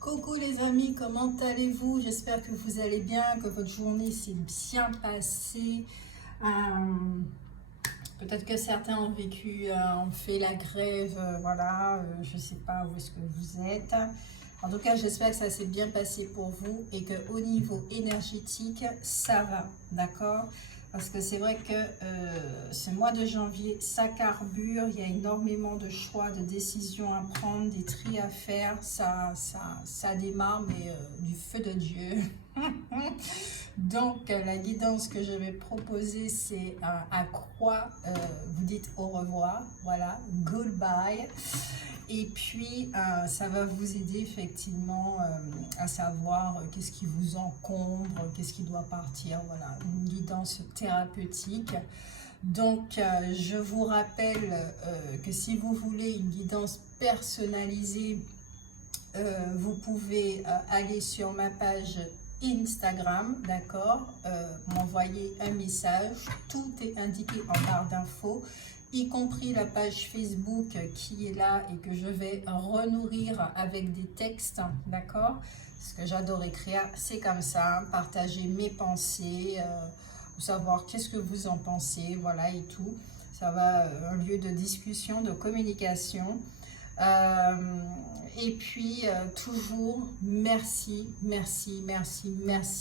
Coucou les amis, comment allez-vous? J'espère que vous allez bien, que votre journée s'est bien passée. Peut-être que certains ont vécu, ont fait la grève, voilà, je ne sais pas où est-ce que vous êtes. En tout cas, j'espère que ça s'est bien passé pour vous et qu'au niveau énergétique, ça va, d'accord? Parce que c'est vrai que ce mois de janvier, ça carbure, il y a énormément de choix, de décisions à prendre, des tris à faire, ça démarre, mais du feu de Dieu. Donc, la guidance que je vais proposer, c'est à quoi vous dites au revoir, voilà, goodbye. Et puis, ça va vous aider effectivement à savoir qu'est-ce qui vous encombre, qu'est-ce qui doit partir, voilà, une guidance thérapeutique. Donc, je vous rappelle que si vous voulez une guidance personnalisée, vous pouvez aller sur ma page Instagram, d'accord, m'envoyer un message, tout est indiqué en barre d'infos, y compris la page Facebook qui est là et que je vais renourrir avec des textes, d'accord, ce que j'adore écrire, c'est comme ça, partager mes pensées, savoir qu'est-ce que vous en pensez, voilà et tout, ça va un lieu de discussion, de communication. Et puis toujours merci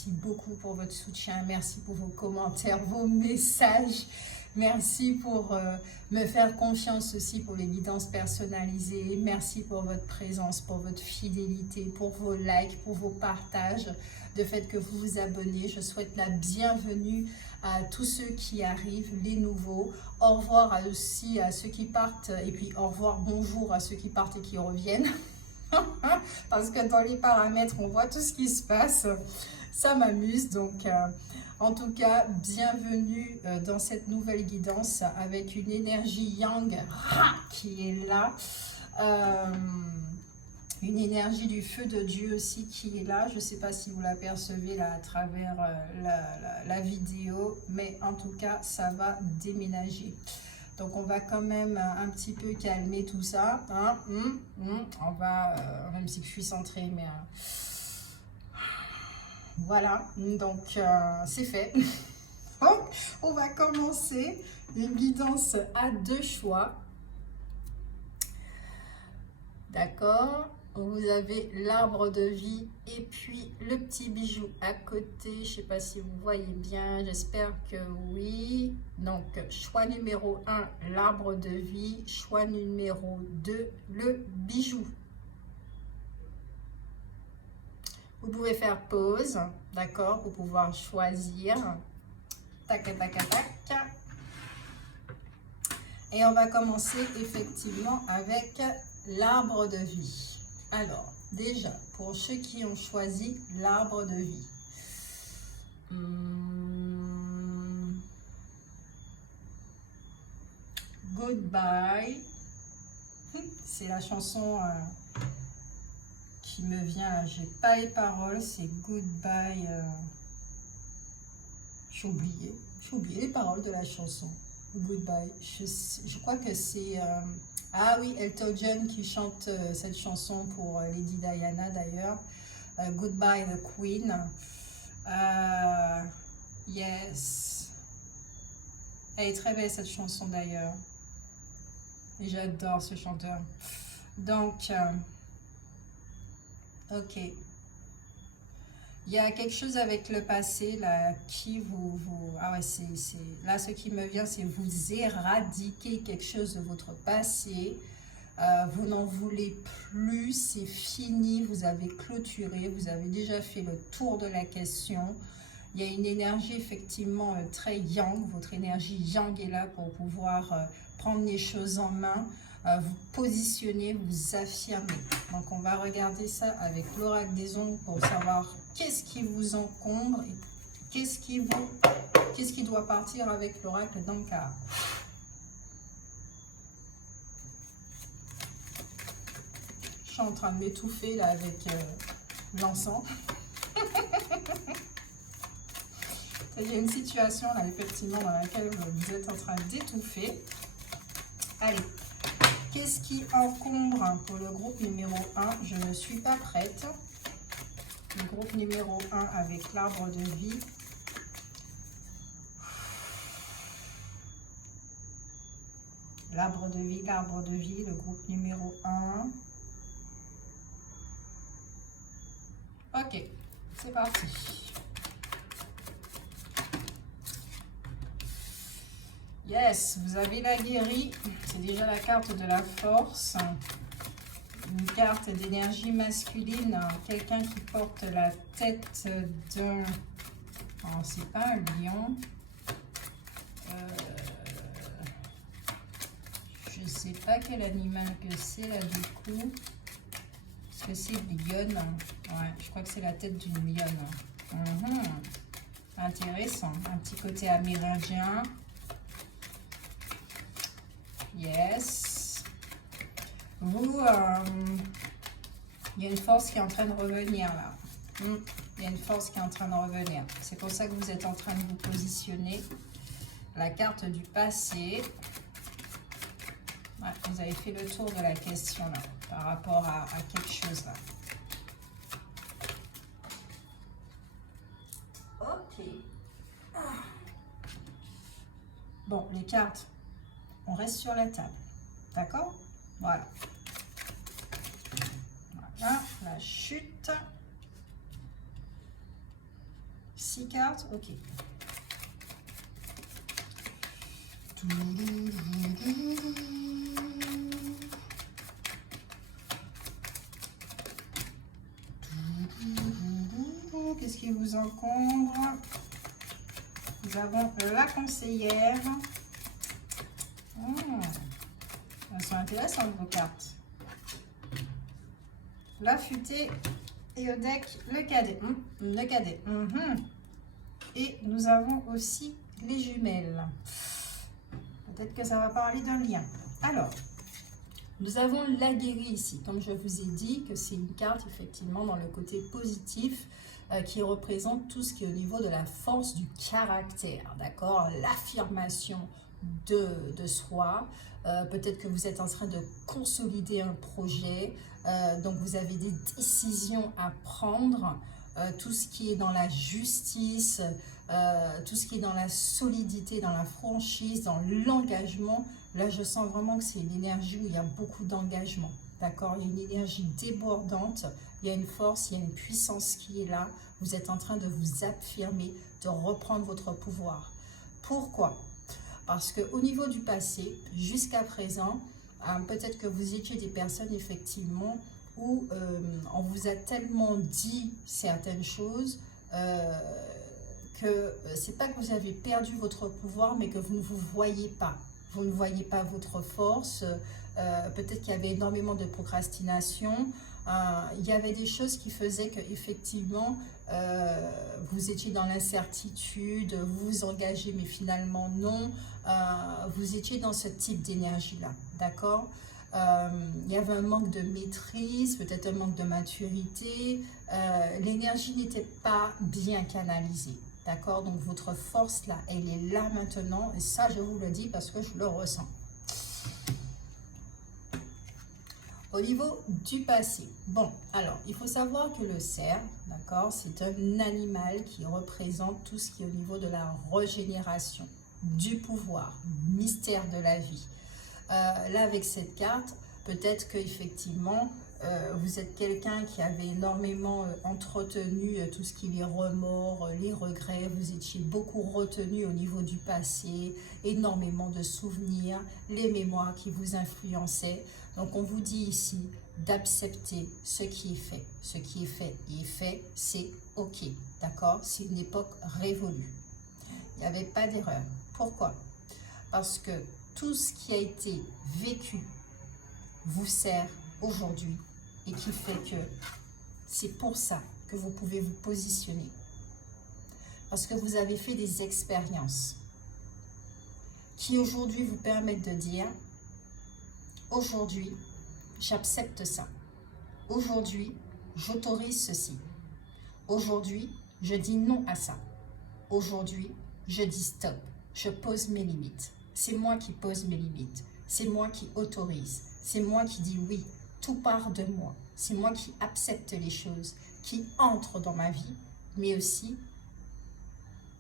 beaucoup pour votre soutien, merci pour vos commentaires, vos messages, merci pour me faire confiance aussi pour les guidances personnalisées, merci pour votre présence, pour votre fidélité, pour vos likes, pour vos partages, le fait que vous vous abonnez. Je souhaite la bienvenue à tous ceux qui arrivent, les nouveaux. Au revoir aussi à ceux qui partent et puis au revoir, bonjour à ceux qui partent et qui reviennent. Parce que dans les paramètres, on voit tout ce qui se passe. Ça m'amuse. Donc, en tout cas, bienvenue dans cette nouvelle guidance avec une énergie yang qui est là. Une énergie du feu de Dieu aussi qui est là. Je ne sais pas si vous l'apercevez là à travers la vidéo, mais en tout cas, ça va déménager. Donc, on va quand même un petit peu calmer tout ça. Hein. On va, même si je suis centrée, mais voilà. Donc, c'est fait. Donc, on va commencer une guidance à deux choix. D'accord? Vous avez l'arbre de vie et puis le petit bijou à côté. Je ne sais pas si vous voyez bien, j'espère que oui. Donc, choix numéro 1, l'arbre de vie. Choix numéro 2, le bijou. Vous pouvez faire pause, d'accord, pour pouvoir choisir. Tac, tac, tac. Et on va commencer effectivement avec l'arbre de vie. Alors, déjà, pour ceux qui ont choisi l'arbre de vie, Goodbye, c'est la chanson qui me vient, j'ai pas les paroles, c'est Goodbye, j'ai oublié les paroles de la chanson, Goodbye, je crois que c'est... ah oui, Elton John qui chante cette chanson pour Lady Diana d'ailleurs. Goodbye the Queen. Yes. Elle est très belle cette chanson d'ailleurs. Et j'adore ce chanteur. Donc, ok. Il y a quelque chose avec le passé là qui ah ouais, là ce qui me vient, c'est vous éradiquer quelque chose de votre passé. Vous n'en voulez plus, c'est fini, vous avez clôturé, vous avez déjà fait le tour de la question. Il y a une énergie effectivement très yang, votre énergie yang est là pour pouvoir prendre les choses en main. Vous positionnez, vous affirmez. Donc on va regarder ça avec l'oracle des ombres pour savoir qu'est-ce qui vous encombre et qu'est-ce qui doit partir avec l'oracle d'Ankara. Je suis en train de m'étouffer là avec l'encens. Il y a une situation là effectivement dans laquelle vous êtes en train d'étouffer. Allez. qu'est-ce qui encombre pour le groupe numéro 1? Je ne suis pas prête. Le groupe numéro 1 avec l'arbre de vie. L'arbre de vie, le groupe numéro 1. Ok, c'est parti. Yes, vous avez la guérie. C'est déjà la carte de la force. Une carte d'énergie masculine. Quelqu'un qui porte la tête d'un... Oh, c'est pas un lion. Je sais pas quel animal que c'est là du coup. Est-ce que c'est lionne? Ouais, je crois que c'est la tête d'une lionne. Intéressant. Un petit côté amérindien. Yes. Vous, il y a une force qui est en train de revenir là. Il y a une force qui est en train de revenir. C'est pour ça que vous êtes en train de vous positionner. La carte du passé. Ouais, vous avez fait le tour de la question là, par rapport à quelque chose là. Ok. Bon, les cartes, on reste sur la table. D'accord? Voilà. Voilà, la chute. 6 cartes, ok. Qu'est-ce qui vous encombre? Nous avons la conseillère. Elles sont intéressantes vos cartes. La futée et au deck le cadet. Le cadet. Et nous avons aussi les jumelles. Peut-être que ça va parler d'un lien. Alors, nous avons la guérie ici. Comme je vous ai dit, que c'est une carte effectivement dans le côté positif qui représente tout ce qui est au niveau de la force du caractère. D'accord? L'affirmation de soi. Peut-être que vous êtes en train de consolider un projet. Donc, vous avez des décisions à prendre. Tout ce qui est dans la justice, tout ce qui est dans la solidité, dans la franchise, dans l'engagement. Là, je sens vraiment que c'est une énergie où il y a beaucoup d'engagement. D'accord? Il y a une énergie débordante, il y a une force, il y a une puissance qui est là. Vous êtes en train de vous affirmer, de reprendre votre pouvoir. Pourquoi? Parce qu'au niveau du passé, jusqu'à présent, peut-être que vous étiez des personnes effectivement où on vous a tellement dit certaines choses que c'est pas que vous avez perdu votre pouvoir, mais que vous ne vous voyez pas. Vous ne voyez pas votre force. Peut-être qu'il y avait énormément de procrastination. Il y avait des choses qui faisaient qu'effectivement, vous étiez dans l'incertitude, vous vous engagez, mais finalement non. Vous étiez dans ce type d'énergie-là, d'accord? Il y avait un manque de maîtrise, peut-être un manque de maturité. L'énergie n'était pas bien canalisée, d'accord? Donc votre force là, elle est là maintenant. Et ça, je vous le dis parce que je le ressens. Au niveau du passé, bon, alors, il faut savoir que le cerf, d'accord, c'est un animal qui représente tout ce qui est au niveau de la régénération, du pouvoir, mystère de la vie. Là, avec cette carte, peut-être qu'effectivement, vous êtes quelqu'un qui avait énormément entretenu tout ce qui est les remords, les regrets. Vous étiez beaucoup retenu au niveau du passé, énormément de souvenirs, les mémoires qui vous influençaient. Donc, on vous dit ici d'accepter ce qui est fait. Ce qui est fait, c'est OK. D'accord? C'est une époque révolue. Il n'y avait pas d'erreur. Pourquoi? Parce que tout ce qui a été vécu vous sert aujourd'hui et qui fait que c'est pour ça que vous pouvez vous positionner. Parce que vous avez fait des expériences qui aujourd'hui vous permettent de dire aujourd'hui, j'accepte ça. Aujourd'hui, j'autorise ceci. Aujourd'hui, je dis non à ça. Aujourd'hui, je dis stop. Je pose mes limites. C'est moi qui pose mes limites. C'est moi qui autorise. C'est moi qui dis oui. Tout part de moi. C'est moi qui accepte les choses, qui entre dans ma vie, mais aussi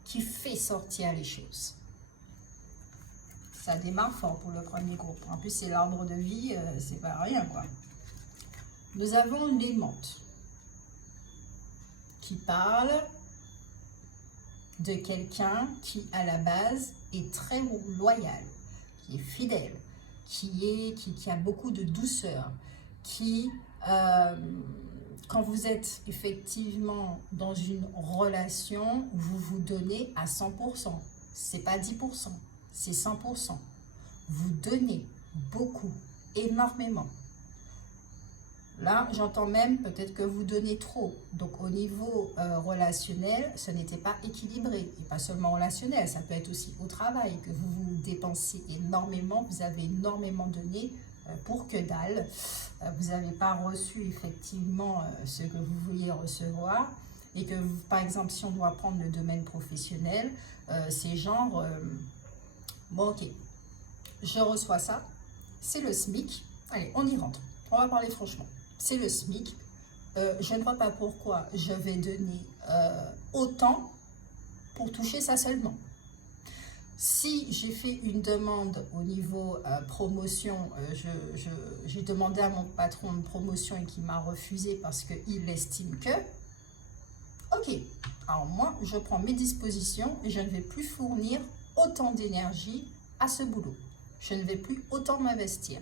qui fait sortir les choses. Ça démarre fort pour le premier groupe. En plus, c'est l'arbre de vie, c'est pas rien, quoi. Nous avons l'aimante qui parle de quelqu'un qui, à la base, est très loyal, qui est fidèle, qui a beaucoup de douceur, qui, quand vous êtes effectivement dans une relation, vous vous donnez à 100%. C'est pas 10%, c'est 100%. Vous donnez beaucoup, énormément. Là, j'entends même peut-être que vous donnez trop. Donc, au niveau relationnel, ce n'était pas équilibré. Et pas seulement relationnel, ça peut être aussi au travail, que vous vous dépensez énormément, vous avez énormément donné pour que dalle. Vous n'avez pas reçu effectivement ce que vous vouliez recevoir. Et que, par exemple, si on doit prendre le domaine professionnel, c'est genre, bon ok, je reçois ça, c'est le SMIC. Allez, on y rentre, on va parler franchement. C'est le SMIC. Je ne vois pas pourquoi je vais donner autant pour toucher ça seulement. Si j'ai fait une demande au niveau promotion, j'ai demandé à mon patron une promotion et qu'il m'a refusé parce qu'il estime que, ok, alors moi, je prends mes dispositions et je ne vais plus fournir autant d'énergie à ce boulot. Je ne vais plus autant m'investir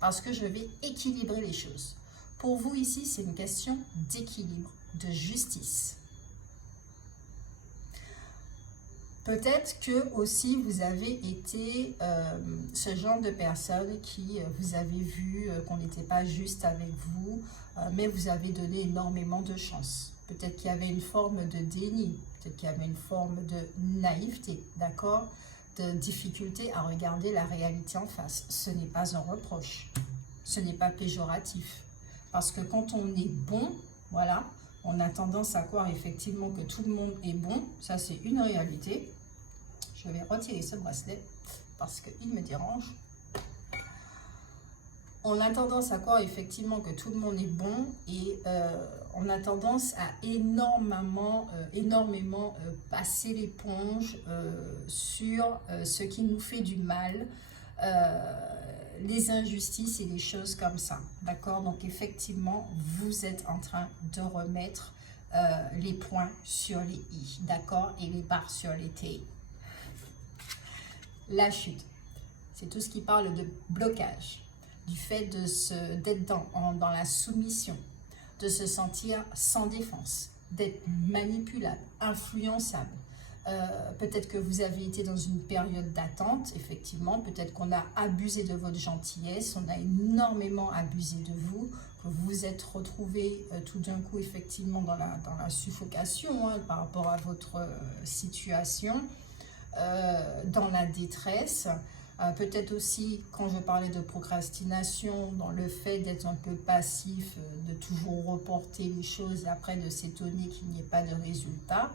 parce que je vais équilibrer les choses. Pour vous ici, c'est une question d'équilibre, de justice. Peut-être que aussi vous avez été ce genre de personne qui vous avez vu qu'on n'était pas juste avec vous, mais vous avez donné énormément de chance. Peut-être qu'il y avait une forme de déni, peut-être qu'il y avait une forme de naïveté, d'accord, de difficulté à regarder la réalité en face. Ce n'est pas un reproche, ce n'est pas péjoratif. Parce que quand on est bon, voilà, on a tendance à croire effectivement que tout le monde est bon. Ça, c'est une réalité. Je vais retirer ce bracelet parce qu'il me dérange. On a tendance à croire effectivement que tout le monde est bon et on a tendance à énormément passer l'éponge sur ce qui nous fait du mal, les injustices et les choses comme ça, d'accord? Donc effectivement, vous êtes en train de remettre les points sur les i, d'accord? Et les barres sur les t. La chute, c'est tout ce qui parle de blocage, du fait d'être dans la soumission, de se sentir sans défense, d'être manipulable, influençable. Peut-être que vous avez été dans une période d'attente, effectivement, peut-être qu'on a abusé de votre gentillesse, on a énormément abusé de vous, que vous vous êtes retrouvé tout d'un coup, effectivement, dans la suffocation hein, par rapport à votre situation, dans la détresse. Peut-être aussi, quand je parlais de procrastination, dans le fait d'être un peu passif, de toujours reporter les choses et après de s'étonner qu'il n'y ait pas de résultat.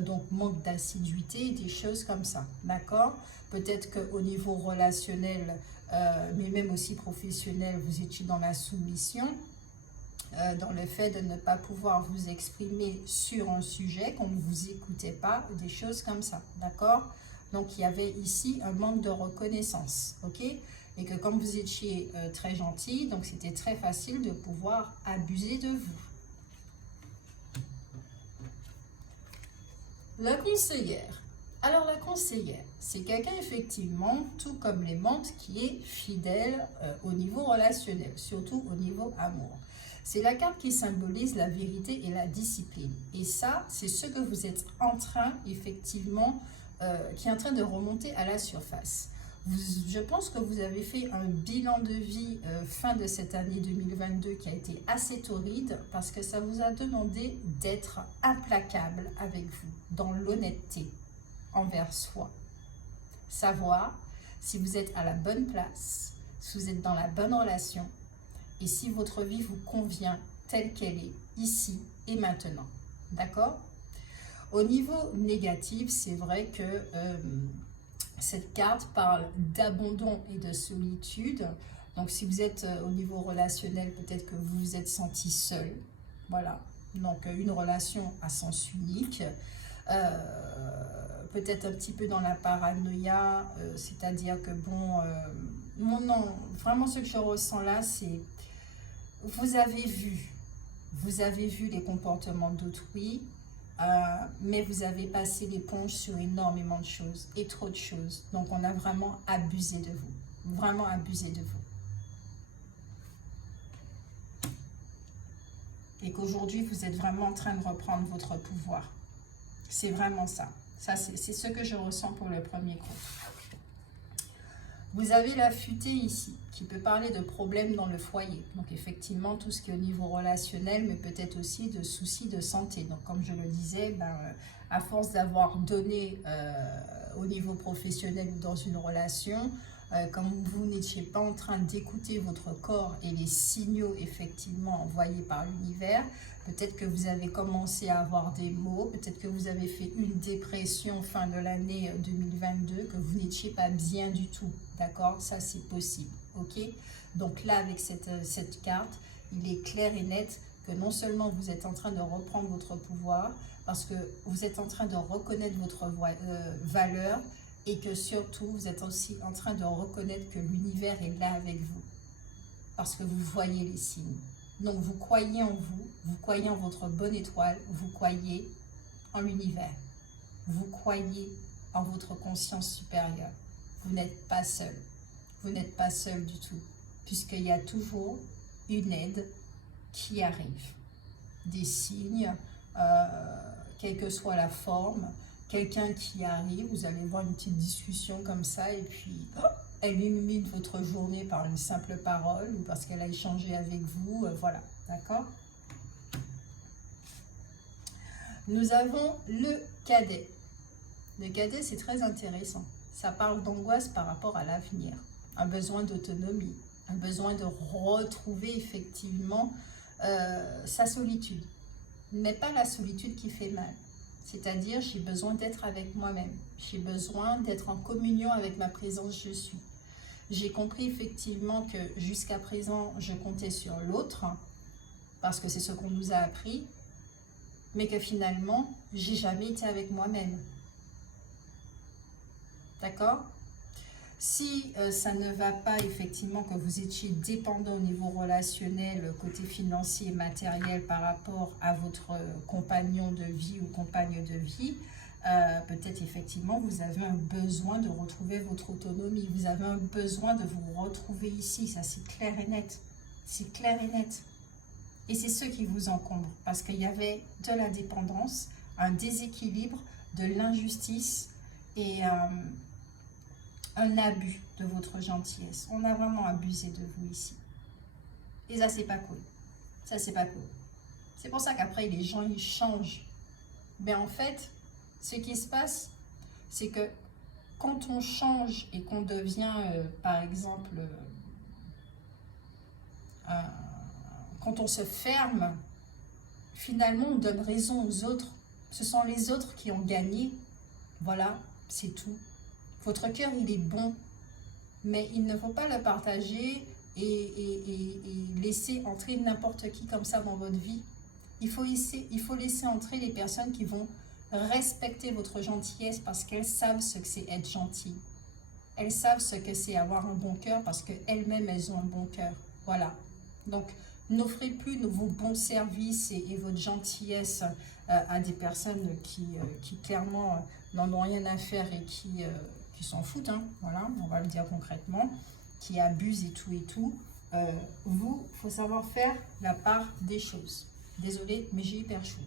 Donc, manque d'assiduité, des choses comme ça, d'accord? Peut-être qu'au niveau relationnel, mais même aussi professionnel, vous étiez dans la soumission, dans le fait de ne pas pouvoir vous exprimer sur un sujet, qu'on ne vous écoutait pas, des choses comme ça, d'accord? Donc, il y avait ici un manque de reconnaissance, ok? Et que comme vous étiez très gentil, donc c'était très facile de pouvoir abuser de vous. La conseillère. Alors, la conseillère, c'est quelqu'un, effectivement, tout comme l'aimante, qui est fidèle au niveau relationnel, surtout au niveau amour. C'est la carte qui symbolise la vérité et la discipline. Et ça, c'est ce que vous êtes en train, effectivement, qui est en train de remonter à la surface. Je pense que vous avez fait un bilan de vie fin de cette année 2022 qui a été assez torride parce que ça vous a demandé d'être implacable avec vous, dans l'honnêteté envers soi. Savoir si vous êtes à la bonne place, si vous êtes dans la bonne relation et si votre vie vous convient telle qu'elle est, ici et maintenant. D'accord ? Au niveau négatif, c'est vrai que cette carte parle d'abandon et de solitude. Donc si vous êtes au niveau relationnel, peut-être que vous vous êtes senti seul. Voilà, donc une relation à sens unique. Peut-être un petit peu dans la paranoïa, c'est-à-dire que bon, non, vraiment ce que je ressens là, c'est vous avez vu les comportements d'autrui, mais vous avez passé l'éponge sur énormément de choses et trop de choses. Donc on a vraiment abusé de vous, vraiment abusé de vous. Et qu'aujourd'hui vous êtes vraiment en train de reprendre votre pouvoir. C'est vraiment ça. Ça, c'est ce que je ressens pour le premier groupe. Vous avez la futée ici, qui peut parler de problèmes dans le foyer. Donc effectivement, tout ce qui est au niveau relationnel, mais peut-être aussi de soucis de santé. Donc comme je le disais, à force d'avoir donné au niveau professionnel ou dans une relation, comme vous n'étiez pas en train d'écouter votre corps et les signaux effectivement envoyés par l'univers, peut-être que vous avez commencé à avoir des maux, peut-être que vous avez fait une dépression fin de l'année 2022, que vous n'étiez pas bien du tout, d'accord? Ça, c'est possible, ok? Donc là, avec cette carte, il est clair et net que non seulement vous êtes en train de reprendre votre pouvoir, parce que vous êtes en train de reconnaître votre valeur, et que surtout, vous êtes aussi en train de reconnaître que l'univers est là avec vous, parce que vous voyez les signes. Donc, vous croyez en vous, vous croyez en votre bonne étoile, vous croyez en l'univers. Vous croyez en votre conscience supérieure. Vous n'êtes pas seul. Vous n'êtes pas seul du tout, puisqu'il y a toujours une aide qui arrive. Des signes, quelle que soit la forme, quelqu'un qui arrive, vous allez voir une petite discussion comme ça, et puis elle illumine votre journée par une simple parole ou parce qu'elle a échangé avec vous, voilà, d'accord? Nous avons le cadet. Le cadet, c'est très intéressant. Ça parle d'angoisse par rapport à l'avenir, un besoin d'autonomie, un besoin de retrouver effectivement sa solitude. Mais pas la solitude qui fait mal. C'est-à-dire, j'ai besoin d'être avec moi-même. J'ai besoin d'être en communion avec ma présence je suis. J'ai compris effectivement que jusqu'à présent, je comptais sur l'autre, parce que c'est ce qu'on nous a appris, mais que finalement, j'ai jamais été avec moi-même. D'accord? Si ça ne va pas, effectivement, que vous étiez dépendant au niveau relationnel, côté financier, matériel, par rapport à votre compagnon de vie ou compagne de vie, peut-être effectivement vous avez un besoin de retrouver votre autonomie, vous avez un besoin de vous retrouver ici, ça c'est clair et net, c'est clair et net. Et c'est ce qui vous encombre, parce qu'il y avait de la dépendance, un déséquilibre, de l'injustice et un abus de votre gentillesse. On a vraiment abusé de vous ici. Et ça, c'est pas cool. Ça, c'est pas cool. C'est pour ça qu'après, les gens, ils changent. Mais en fait, ce qui se passe, c'est que quand on change et qu'on devient, par exemple, quand on se ferme, finalement, on donne raison aux autres. Ce sont les autres qui ont gagné. Voilà, c'est tout. Votre cœur, il est bon, mais il ne faut pas le partager et laisser entrer n'importe qui comme ça dans votre vie. Il faut laisser entrer les personnes qui vont respecter votre gentillesse parce qu'elles savent ce que c'est être gentil. Elles savent ce que c'est avoir un bon cœur parce qu'elles-mêmes, elles ont un bon cœur. Voilà. Donc, n'offrez plus vos bons services et votre gentillesse à des personnes qui clairement n'en ont rien à faire et qui s'en foutent, hein, voilà, on va le dire concrètement, qui abusent et tout. Vous, il faut savoir faire la part des choses. Désolée, mais j'ai hyper chaud.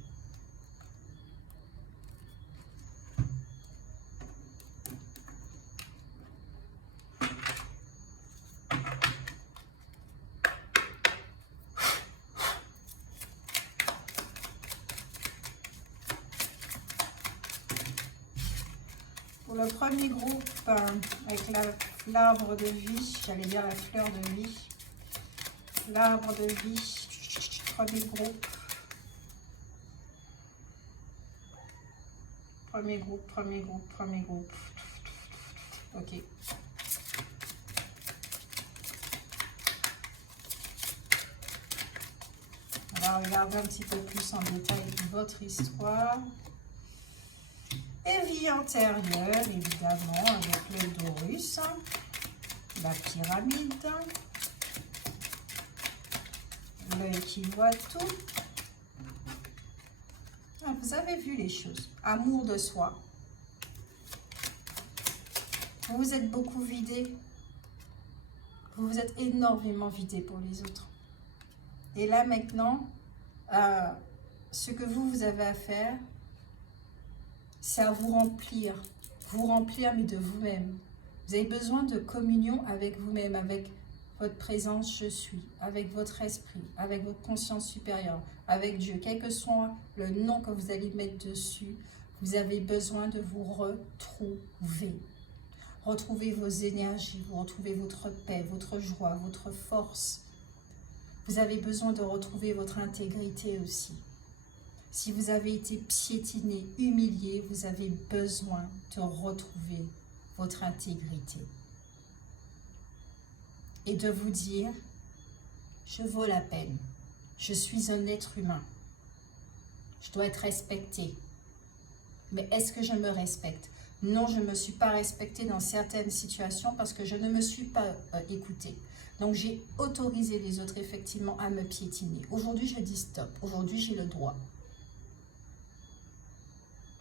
Pour le premier groupe, avec l'arbre de vie, j'allais dire la fleur de vie, l'arbre de vie, premier groupe. Ok. On va regarder un petit peu plus en détail votre histoire. Et vie antérieure, évidemment, avec le Dorus, la pyramide, l'œil qui voit tout. Ah, vous avez vu les choses. Amour de soi. Vous vous êtes beaucoup vidé. Vous vous êtes énormément vidé pour les autres. Et là, maintenant, ce que vous avez à faire, c'est à vous remplir. Vous remplir, mais de vous-même. Vous avez besoin de communion avec vous-même, avec votre présence, je suis, avec votre esprit, avec votre conscience supérieure, avec Dieu. Quel que soit le nom que vous allez mettre dessus, vous avez besoin de vous retrouver. Retrouvez vos énergies, vous retrouvez votre paix, votre joie, votre force. Vous avez besoin de retrouver votre intégrité aussi. Si vous avez été piétiné, humilié, vous avez besoin de retrouver votre intégrité. Et de vous dire, je vaux la peine. Je suis un être humain. Je dois être respecté. Mais est-ce que je me respecte? Non, je ne me suis pas respectée dans certaines situations parce que je ne me suis pas écoutée. Donc, j'ai autorisé les autres, effectivement, à me piétiner. Aujourd'hui, je dis stop. Aujourd'hui, j'ai le droit.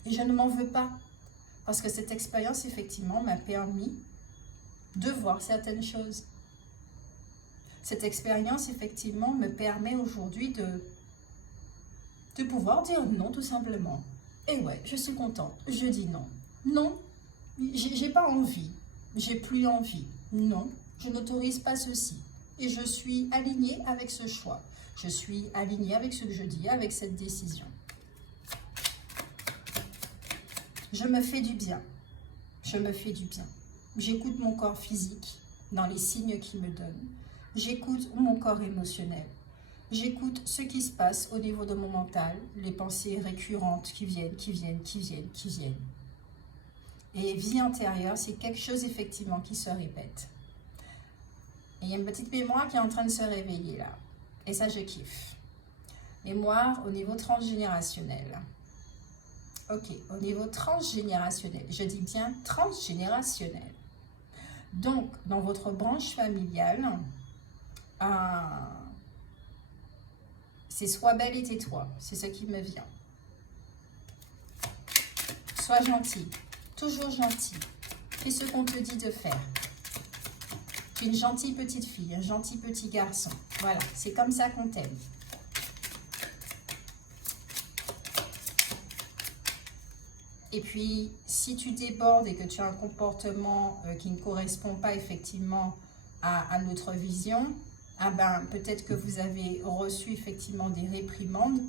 Et je ne m'en veux pas. Parce que cette expérience, effectivement, m'a permis de voir certaines choses. Cette expérience, effectivement, me permet aujourd'hui de pouvoir dire non, tout simplement. Et ouais, je suis contente. Je dis non. Non, j'ai pas envie. J'ai plus envie. Non, je n'autorise pas ceci. Et je suis alignée avec ce choix. Je suis alignée avec ce que je dis, avec cette décision. Je me fais du bien. Je me fais du bien. J'écoute mon corps physique dans les signes qu'il me donne. J'écoute mon corps émotionnel. J'écoute ce qui se passe au niveau de mon mental, les pensées récurrentes qui viennent. Et vie antérieure, c'est quelque chose effectivement qui se répète. Et il y a une petite mémoire qui est en train de se réveiller là. Et ça, je kiffe. Mémoire au niveau transgénérationnel. Ok, au niveau transgénérationnel. Je dis bien transgénérationnel. Donc, dans votre branche familiale, c'est sois belle et tais-toi. C'est ce qui me vient. Sois gentil. Toujours gentil. Fais ce qu'on te dit de faire. Une gentille petite fille, un gentil petit garçon. Voilà, c'est comme ça qu'on t'aime. Et puis, si tu débordes et que tu as un comportement qui ne correspond pas effectivement à notre vision, ah ben, peut-être que vous avez reçu effectivement des réprimandes,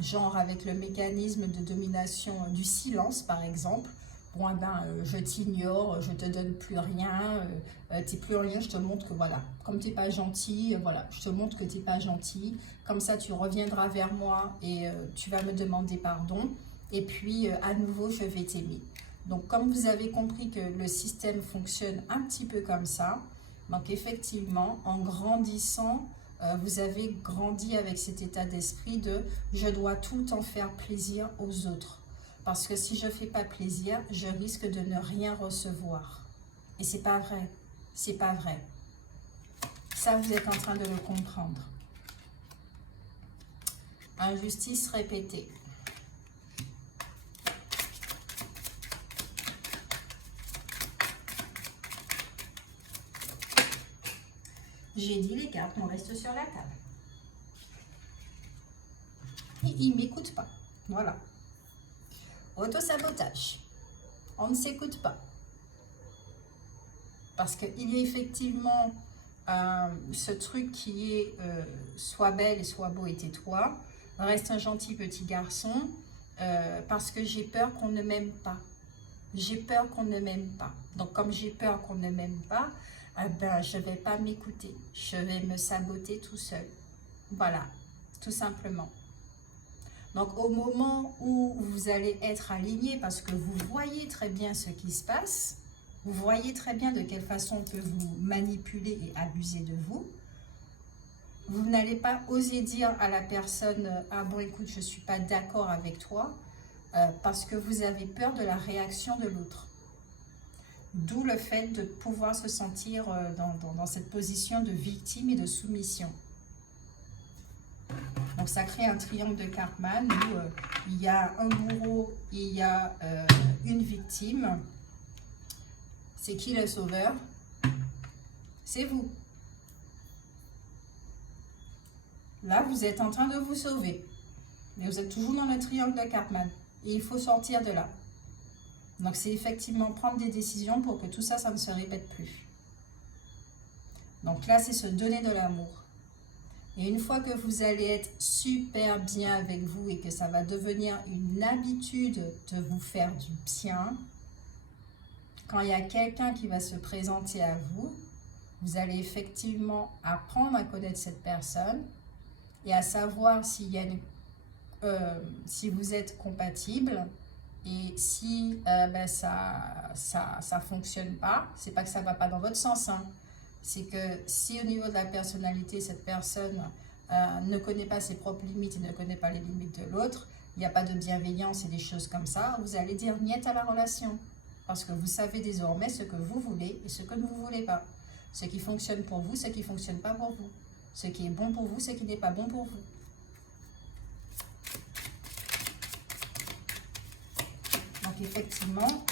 genre avec le mécanisme de domination du silence par exemple. Bon, eh ben, je t'ignore, je te donne plus rien, t'es plus rien, je te montre que voilà, comme t'es pas gentil, voilà, je te montre que t'es pas gentil, comme ça tu reviendras vers moi et tu vas me demander pardon, et puis à nouveau je vais t'aimer. Donc comme vous avez compris que le système fonctionne un petit peu comme ça, donc effectivement en grandissant, vous avez grandi avec cet état d'esprit de « je dois tout le temps faire plaisir aux autres ». Parce que si je ne fais pas plaisir, je risque de ne rien recevoir. Et c'est pas vrai. C'est pas vrai. Ça, vous êtes en train de le comprendre. Injustice répétée. J'ai dit les cartes, on reste sur la table. Et il ne m'écoute pas. Voilà. Auto-sabotage. On ne s'écoute pas. Parce qu'il y a effectivement ce truc qui est sois belle et sois beau et tais-toi. Reste un gentil petit garçon. Parce que j'ai peur qu'on ne m'aime pas. J'ai peur qu'on ne m'aime pas. Donc comme j'ai peur qu'on ne m'aime pas, ben, je ne vais pas m'écouter. Je vais me saboter tout seul. Voilà, tout simplement. Donc, au moment où vous allez être aligné, parce que vous voyez très bien ce qui se passe, vous voyez très bien de quelle façon on peut vous manipuler et abuser de vous, vous n'allez pas oser dire à la personne « Ah bon, écoute, je ne suis pas d'accord avec toi », parce que vous avez peur de la réaction de l'autre. D'où le fait de pouvoir se sentir dans cette position de victime et de soumission. Donc ça crée un triangle de Karpman où il y a un bourreau, il y a une victime. C'est qui le sauveur? C'est vous. Là, vous êtes en train de vous sauver. Mais vous êtes toujours dans le triangle de Karpman. Et il faut sortir de là. Donc, c'est effectivement prendre des décisions pour que tout ça, ça ne se répète plus. Donc là, c'est se donner de l'amour. Et une fois que vous allez être super bien avec vous et que ça va devenir une habitude de vous faire du bien, quand il y a quelqu'un qui va se présenter à vous, vous allez effectivement apprendre à connaître cette personne et à savoir s'il y a si vous êtes compatible et si ça fonctionne pas. C'est pas que ça va pas dans votre sens, hein. C'est que si au niveau de la personnalité, cette personne ne connaît pas ses propres limites et ne connaît pas les limites de l'autre, il n'y a pas de bienveillance et des choses comme ça, vous allez dire niet à la relation. Parce que vous savez désormais ce que vous voulez et ce que vous ne voulez pas. Ce qui fonctionne pour vous, ce qui ne fonctionne pas pour vous. Ce qui est bon pour vous, ce qui n'est pas bon pour vous. Donc effectivement,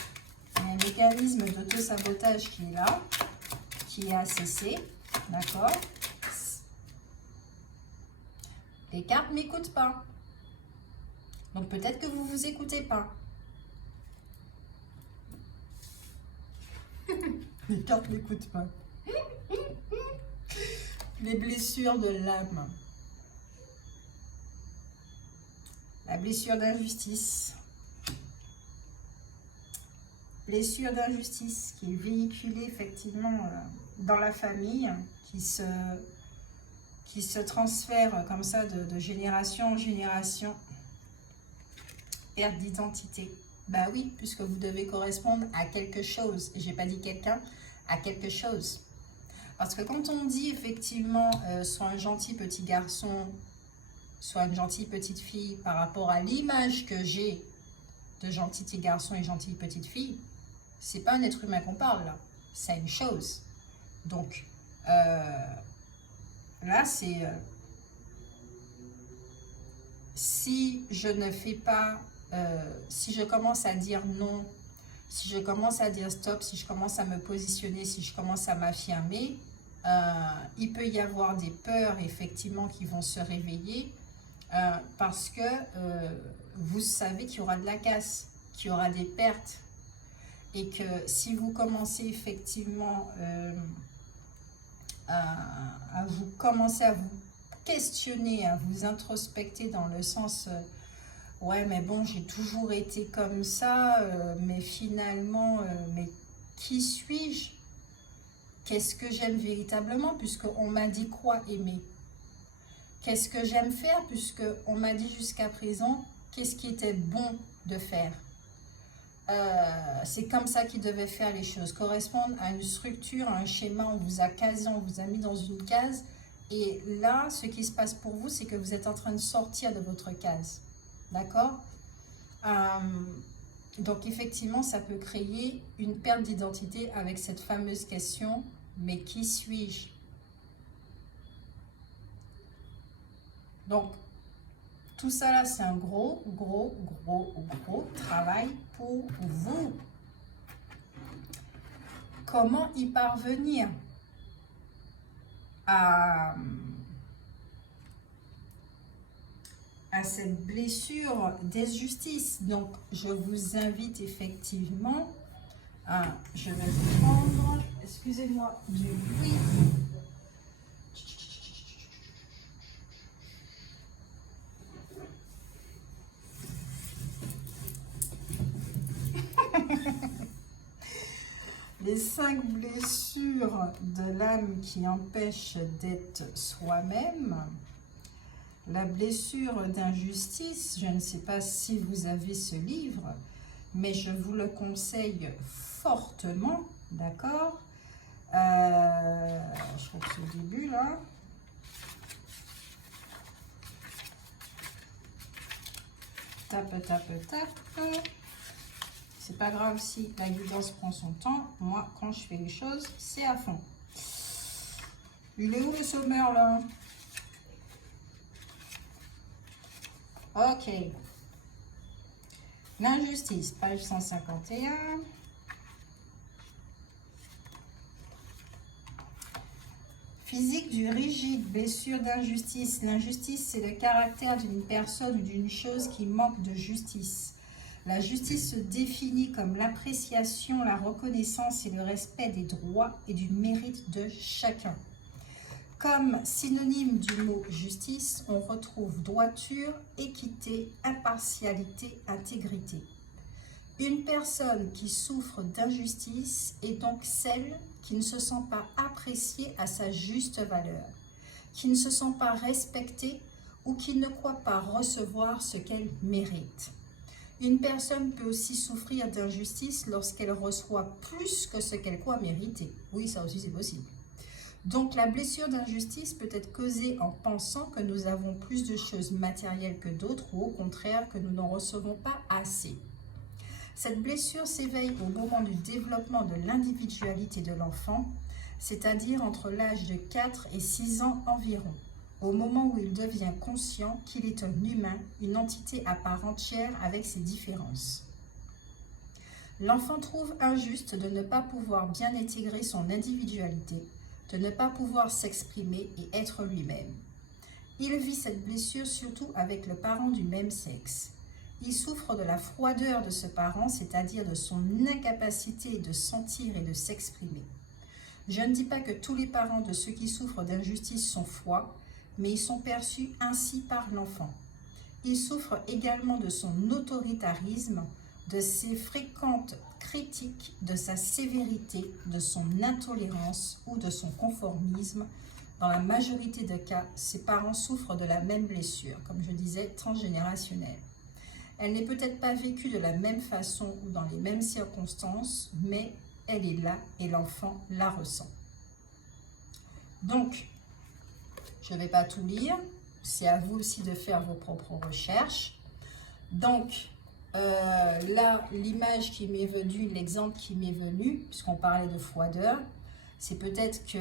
il y a un mécanisme d'auto-sabotage qui est là, qui est à cesser, d'accord? Les cartes ne m'écoutent pas. Donc peut-être que vous ne vous écoutez pas. Les cartes ne m'écoutent pas. Les blessures de l'âme. La blessure d'injustice. Blessure d'injustice qui est véhiculée effectivement dans la famille, qui se transfère comme ça de génération en génération. Perte d'identité. Bah oui, puisque vous devez correspondre à quelque chose. Et j'ai pas dit quelqu'un, à quelque chose. Parce que quand on dit effectivement soit un gentil petit garçon, soit une gentille petite fille par rapport à l'image que j'ai de gentil petit garçon et gentille petite fille, c'est pas un être humain qu'on parle là, c'est une chose. Donc là c'est si je ne fais pas, si je commence à dire non, si je commence à dire stop, si je commence à me positionner, si je commence à m'affirmer, il peut y avoir des peurs effectivement qui vont se réveiller parce que vous savez qu'il y aura de la casse, qu'il y aura des pertes et que si vous commencez effectivement à vous questionner, à vous introspecter dans le sens ouais mais bon j'ai toujours été comme ça, mais finalement mais qui suis-je? Qu'est-ce que j'aime véritablement puisqu'on m'a dit quoi aimer? Qu'est-ce que j'aime faire puisqu'on m'a dit jusqu'à présent qu'est-ce qui était bon de faire? C'est comme ça qu'ils devaient faire les choses, correspondre à une structure, à un schéma, on vous a casé, on vous a mis dans une case. Et là, ce qui se passe pour vous, c'est que vous êtes en train de sortir de votre case. D'accord? Donc effectivement, ça peut créer une perte d'identité avec cette fameuse question, mais qui suis-je? Donc, tout ça là, c'est un gros travail pour vous. Comment y parvenir à cette blessure d'injustice? Donc, je vous invite effectivement à... Je vais prendre, excusez-moi, du bruit. Les 5 blessures de l'âme qui empêchent d'être soi-même. La blessure d'injustice, je ne sais pas si vous avez ce livre, mais je vous le conseille fortement, d'accord? Je crois que c'est le début, là. Tape, tape, tape. C'est pas grave si la guidance prend son temps. Moi, quand je fais les choses, c'est à fond. Il est où le sommaire, là? Ok. L'injustice, page 151. Physique du rigide, blessure d'injustice. L'injustice, c'est le caractère d'une personne ou d'une chose qui manque de justice. La justice se définit comme l'appréciation, la reconnaissance et le respect des droits et du mérite de chacun. Comme synonyme du mot justice, on retrouve droiture, équité, impartialité, intégrité. Une personne qui souffre d'injustice est donc celle qui ne se sent pas appréciée à sa juste valeur, qui ne se sent pas respectée ou qui ne croit pas recevoir ce qu'elle mérite. Une personne peut aussi souffrir d'injustice lorsqu'elle reçoit plus que ce qu'elle croit mériter. Oui, ça aussi c'est possible. Donc la blessure d'injustice peut être causée en pensant que nous avons plus de choses matérielles que d'autres ou au contraire que nous n'en recevons pas assez. Cette blessure s'éveille au moment du développement de l'individualité de l'enfant, c'est-à-dire entre l'âge de 4 et 6 ans environ, au moment où il devient conscient qu'il est un humain, une entité à part entière avec ses différences. L'enfant trouve injuste de ne pas pouvoir bien intégrer son individualité, de ne pas pouvoir s'exprimer et être lui-même. Il vit cette blessure surtout avec le parent du même sexe. Il souffre de la froideur de ce parent, c'est-à-dire de son incapacité de sentir et de s'exprimer. Je ne dis pas que tous les parents de ceux qui souffrent d'injustice sont froids, mais ils sont perçus ainsi par l'enfant. Il souffre également de son autoritarisme, de ses fréquentes critiques, de sa sévérité, de son intolérance ou de son conformisme. Dans la majorité des cas, ses parents souffrent de la même blessure, comme je disais, transgénérationnelle. Elle n'est peut-être pas vécue de la même façon ou dans les mêmes circonstances, mais elle est là et l'enfant la ressent. Donc, je ne vais pas tout lire, c'est à vous aussi de faire vos propres recherches. Donc, là, l'image qui m'est venue, l'exemple qui m'est venu, puisqu'on parlait de froideur, c'est peut-être que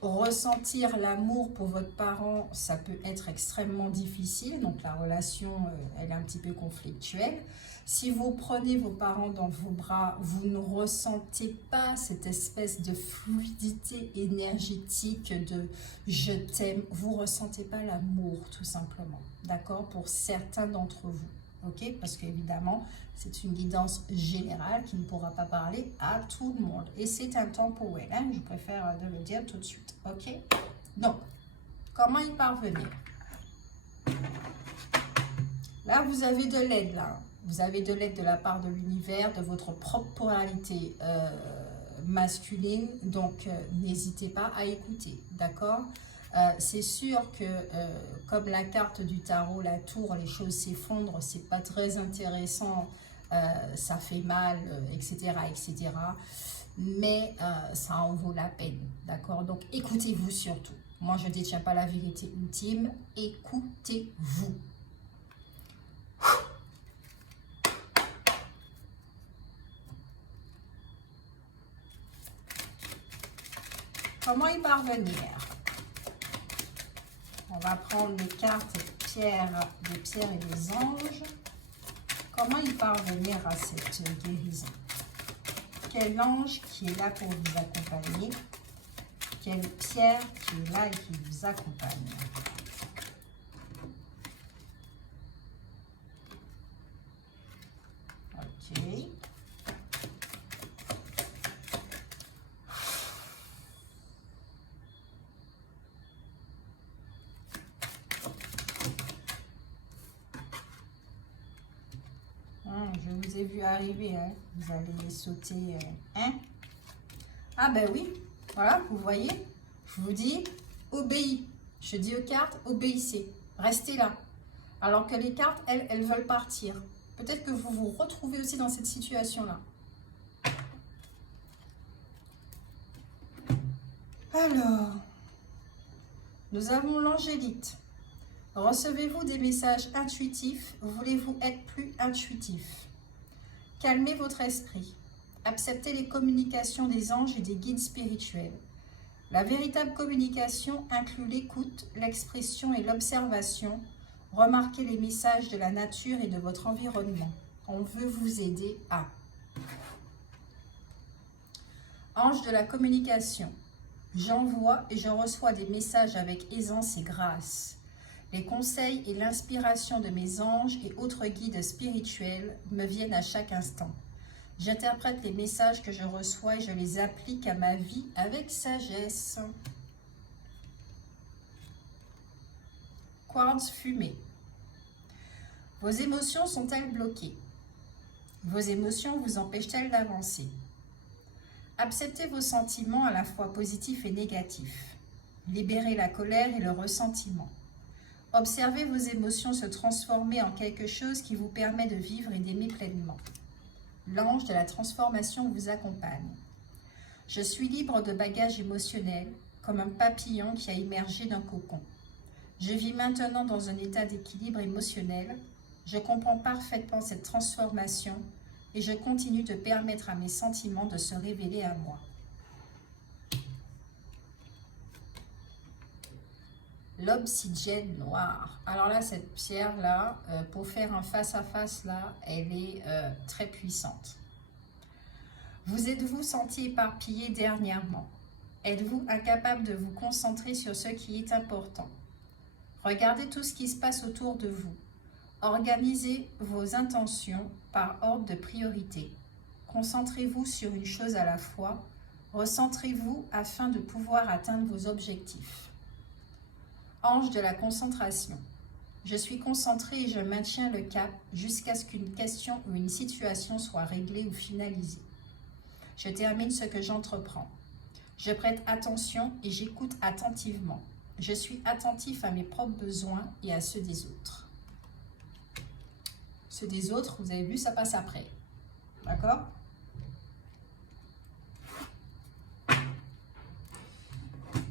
ressentir l'amour pour votre parent, ça peut être extrêmement difficile, donc la relation, elle est un petit peu conflictuelle. Si vous prenez vos parents dans vos bras, vous ne ressentez pas cette espèce de fluidité énergétique de « je t'aime », vous ne ressentez pas l'amour tout simplement, d'accord, pour certains d'entre vous, ok, parce qu'évidemment, c'est une guidance générale qui ne pourra pas parler à tout le monde. Et c'est un temporel, hein, je préfère de le dire tout de suite, ok. Donc, comment y parvenir? Là, vous avez de l'aide, là. Vous avez de l'aide de la part de l'univers, de votre propre polarité masculine. Donc, n'hésitez pas à écouter, d'accord? C'est sûr que, comme la carte du tarot, la tour, les choses s'effondrent, c'est pas très intéressant, ça fait mal, etc., etc. Mais ça en vaut la peine, d'accord? Donc, écoutez-vous surtout. Moi, je ne détiens pas la vérité ultime. Écoutez-vous. Comment y parvenir? On va prendre les cartes des pierres et des anges. Comment y parvenir à cette guérison? Quel ange qui est là pour vous accompagner? Quelle pierre qui est là et qui vous accompagne? Ok. Je vous ai vu arriver, hein. Vous allez les sauter, hein? Ah ben oui, voilà, vous voyez, je vous dis, obéis. Je dis aux cartes, obéissez, restez là. Alors que les cartes, elles veulent partir. Peut-être que vous vous retrouvez aussi dans cette situation-là. Alors, nous avons l'angélite. Recevez-vous des messages intuitifs? Voulez-vous être plus intuitif? Calmez votre esprit. Acceptez les communications des anges et des guides spirituels. La véritable communication inclut l'écoute, l'expression et l'observation. Remarquez les messages de la nature et de votre environnement. On veut vous aider à... Ange de la communication. J'envoie et je reçois des messages avec aisance et grâce. Les conseils et l'inspiration de mes anges et autres guides spirituels me viennent à chaque instant. J'interprète les messages que je reçois et je les applique à ma vie avec sagesse. Quartz fumé. Vos émotions sont-elles bloquées? Vos émotions vous empêchent-elles d'avancer? Acceptez vos sentiments à la fois positifs et négatifs. Libérez la colère et le ressentiment. Observez vos émotions se transformer en quelque chose qui vous permet de vivre et d'aimer pleinement. L'ange de la transformation vous accompagne. Je suis libre de bagages émotionnels, comme un papillon qui a émergé d'un cocon. Je vis maintenant dans un état d'équilibre émotionnel. Je comprends parfaitement cette transformation et je continue de permettre à mes sentiments de se révéler à moi. L'obsidienne noire. Alors là, cette pierre-là, pour faire un face-à-face, là, elle est très puissante. Vous êtes-vous senti éparpillé dernièrement? Êtes-vous incapable de vous concentrer sur ce qui est important? Regardez tout ce qui se passe autour de vous. Organisez vos intentions par ordre de priorité. Concentrez-vous sur une chose à la fois. Recentrez-vous afin de pouvoir atteindre vos objectifs. Ange de la concentration. Je suis concentré et je maintiens le cap jusqu'à ce qu'une question ou une situation soit réglée ou finalisée. Je termine ce que j'entreprends. Je prête attention et j'écoute attentivement. Je suis attentif à mes propres besoins et à ceux des autres. Ceux des autres, vous avez vu, ça passe après. D'accord?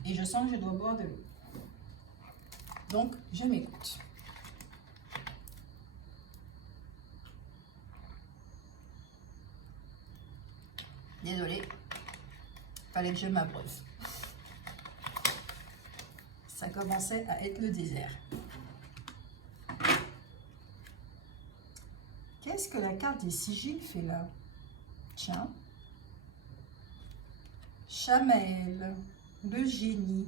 Et je sens que je dois boire de l'eau. Donc, je m'écoute. Désolée, fallait que je m'abreuve. Ça commençait à être le désert. Qu'est-ce que la carte des sigils fait là? Tiens. Chamaël, le génie.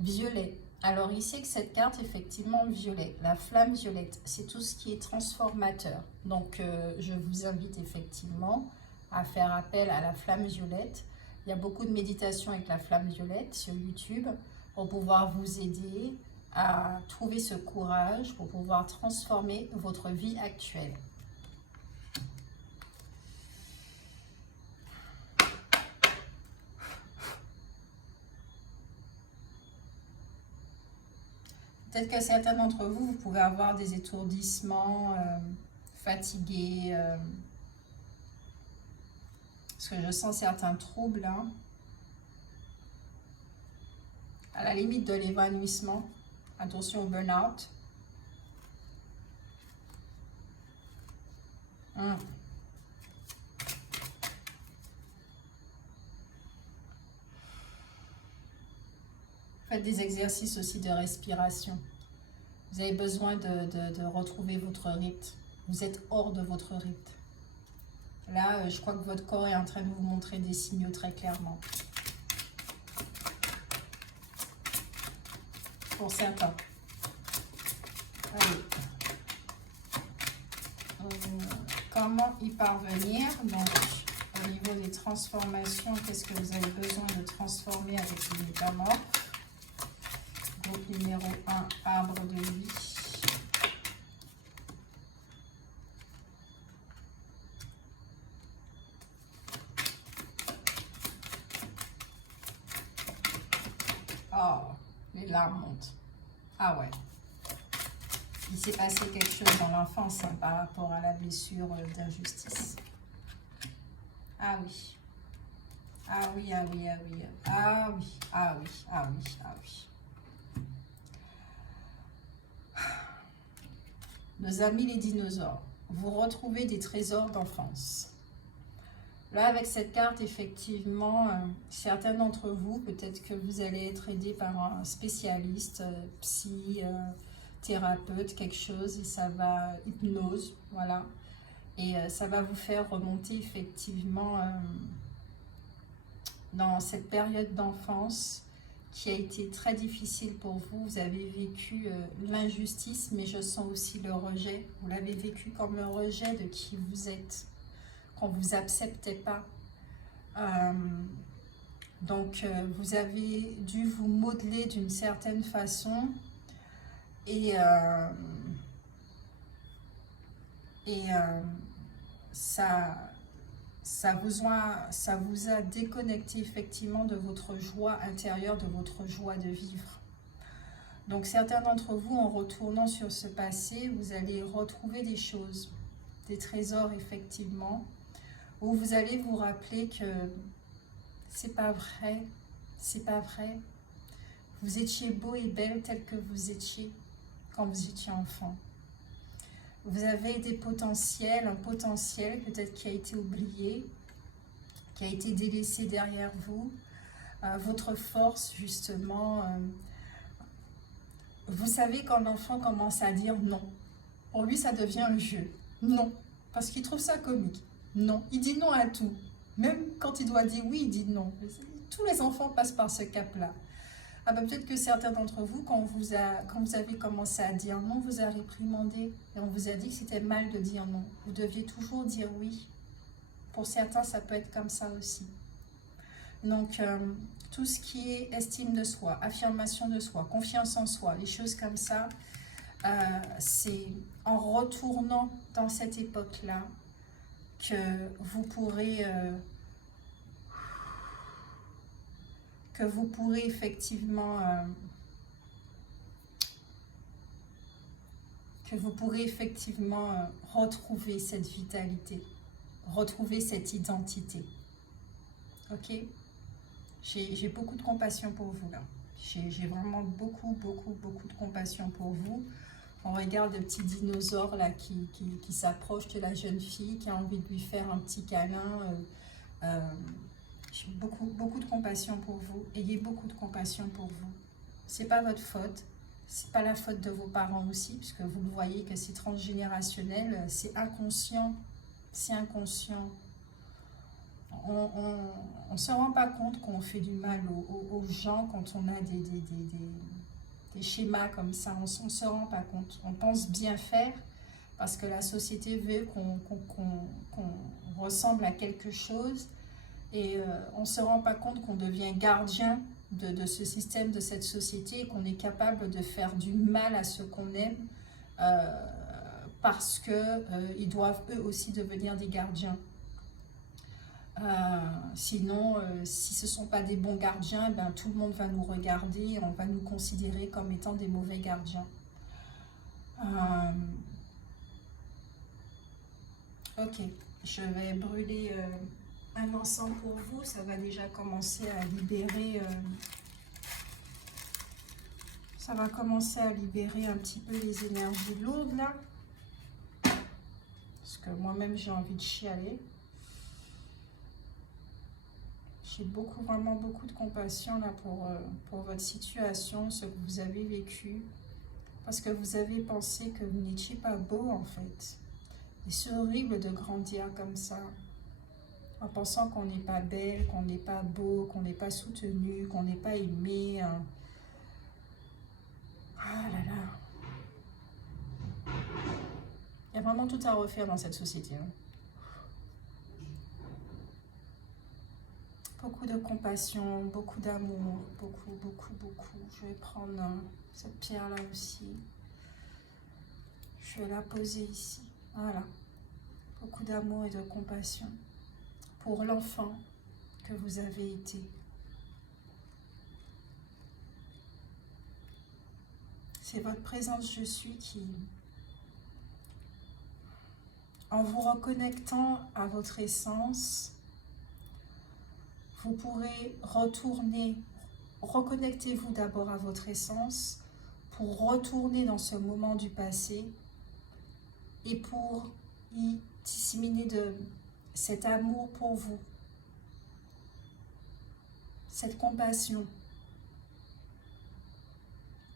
Violet. Alors ici, que cette carte, effectivement, violet, la flamme violette, c'est tout ce qui est transformateur. Donc, je vous invite effectivement à faire appel à la flamme violette. Il y a beaucoup de méditations avec la flamme violette sur YouTube pour pouvoir vous aider à trouver ce courage pour pouvoir transformer votre vie actuelle. Peut-être que certains d'entre vous, vous pouvez avoir des étourdissements, fatigués, parce que je sens certains troubles, hein, à la limite de l'évanouissement. Attention au burn-out. Faites des exercices aussi de respiration. Vous avez besoin de retrouver votre rythme. Vous êtes hors de votre rythme. Là, je crois que votre corps est en train de vous montrer des signaux très clairement. Pour certains. Allez. Comment y parvenir? Donc, au niveau des transformations, qu'est-ce que vous avez besoin de transformer avec les métamorphes? Groupe numéro 1, arbre de vie. Oh, les larmes montent. Ah ouais. Il s'est passé quelque chose dans l'enfance hein, par rapport à la blessure d'injustice. Ah oui. Ah oui, ah oui, ah oui. Ah oui, ah oui, ah oui, ah oui. Nos amis les dinosaures. Vous retrouvez des trésors d'enfance. Là, avec cette carte, effectivement, certains d'entre vous, peut-être que vous allez être aidé par un spécialiste, psy, thérapeute, quelque chose, et ça va, hypnose, voilà. Et ça va vous faire remonter, effectivement, dans cette période d'enfance qui a été très difficile pour vous. Vous avez vécu l'injustice, mais je sens aussi le rejet. Vous l'avez vécu comme le rejet de qui vous êtes, qu'on ne vous acceptait pas. Donc, vous avez dû vous modeler d'une certaine façon et ça vous a déconnecté effectivement de votre joie intérieure, de votre joie de vivre. Donc, certains d'entre vous, en retournant sur ce passé, vous allez retrouver des choses, des trésors effectivement, où vous allez vous rappeler que c'est pas vrai, c'est pas vrai. Vous étiez beau et belle tel que vous étiez quand vous étiez enfant. Vous avez des potentiels, un potentiel peut-être qui a été oublié, qui a été délaissé derrière vous. Votre force, justement, vous savez quand l'enfant commence à dire non, pour lui ça devient un jeu. Non, parce qu'il trouve ça comique. Non, il dit non à tout. Même quand il doit dire oui, il dit non. Tous les enfants passent par ce cap-là. Ah ben peut-être que certains d'entre vous, quand vous avez commencé à dire non, vous a réprimandé et on vous a dit que c'était mal de dire non. Vous deviez toujours dire oui. Pour certains, ça peut être comme ça aussi. Donc, tout ce qui est estime de soi, affirmation de soi, confiance en soi, les choses comme ça, c'est en retournant dans cette époque-là que vous pourrez effectivement retrouver cette vitalité, retrouver cette identité. Ok? J'ai beaucoup de compassion pour vous là. J'ai vraiment beaucoup de compassion pour vous. On regarde le petit dinosaure là qui s'approche de la jeune fille, qui a envie de lui faire un petit câlin. J'ai beaucoup de compassion pour vous. Ayez beaucoup de compassion pour vous. C'est pas votre faute. C'est pas la faute de vos parents aussi, puisque vous le voyez que c'est transgénérationnel. C'est inconscient. C'est inconscient. On ne se rend pas compte qu'on fait du mal aux gens quand on a des schémas comme ça. On ne se rend pas compte. On pense bien faire parce que la société veut qu'on ressemble à quelque chose et on ne se rend pas compte qu'on devient gardien de ce système, de cette société et qu'on est capable de faire du mal à ceux qu'on aime parce qu'ils doivent eux aussi devenir des gardiens. Sinon, si ce ne sont pas des bons gardiens, ben, tout le monde va nous regarder, on va nous considérer comme étant des mauvais gardiens. Ok, je vais brûler un encens pour vous, ça va déjà commencer à libérer, ça va commencer à libérer un petit peu les énergies lourdes là, parce que moi-même j'ai envie de chialer. J'ai vraiment beaucoup de compassion là pour votre situation, ce que vous avez vécu. Parce que vous avez pensé que vous n'étiez pas beau en fait. Et c'est horrible de grandir comme ça. En pensant qu'on n'est pas belle, qu'on n'est pas beau, qu'on n'est pas soutenu, qu'on n'est pas aimé. Ah là là. Il y a vraiment tout à refaire dans cette société. Hein. Beaucoup de compassion, beaucoup d'amour, beaucoup. Je vais prendre cette pierre-là aussi. Je vais la poser ici. Voilà. Beaucoup d'amour et de compassion pour l'enfant que vous avez été. C'est votre présence je suis qui, en vous reconnectant à votre essence, vous pourrez retourner, reconnectez-vous d'abord à votre essence pour retourner dans ce moment du passé et pour y disséminer de cet amour pour vous, cette compassion,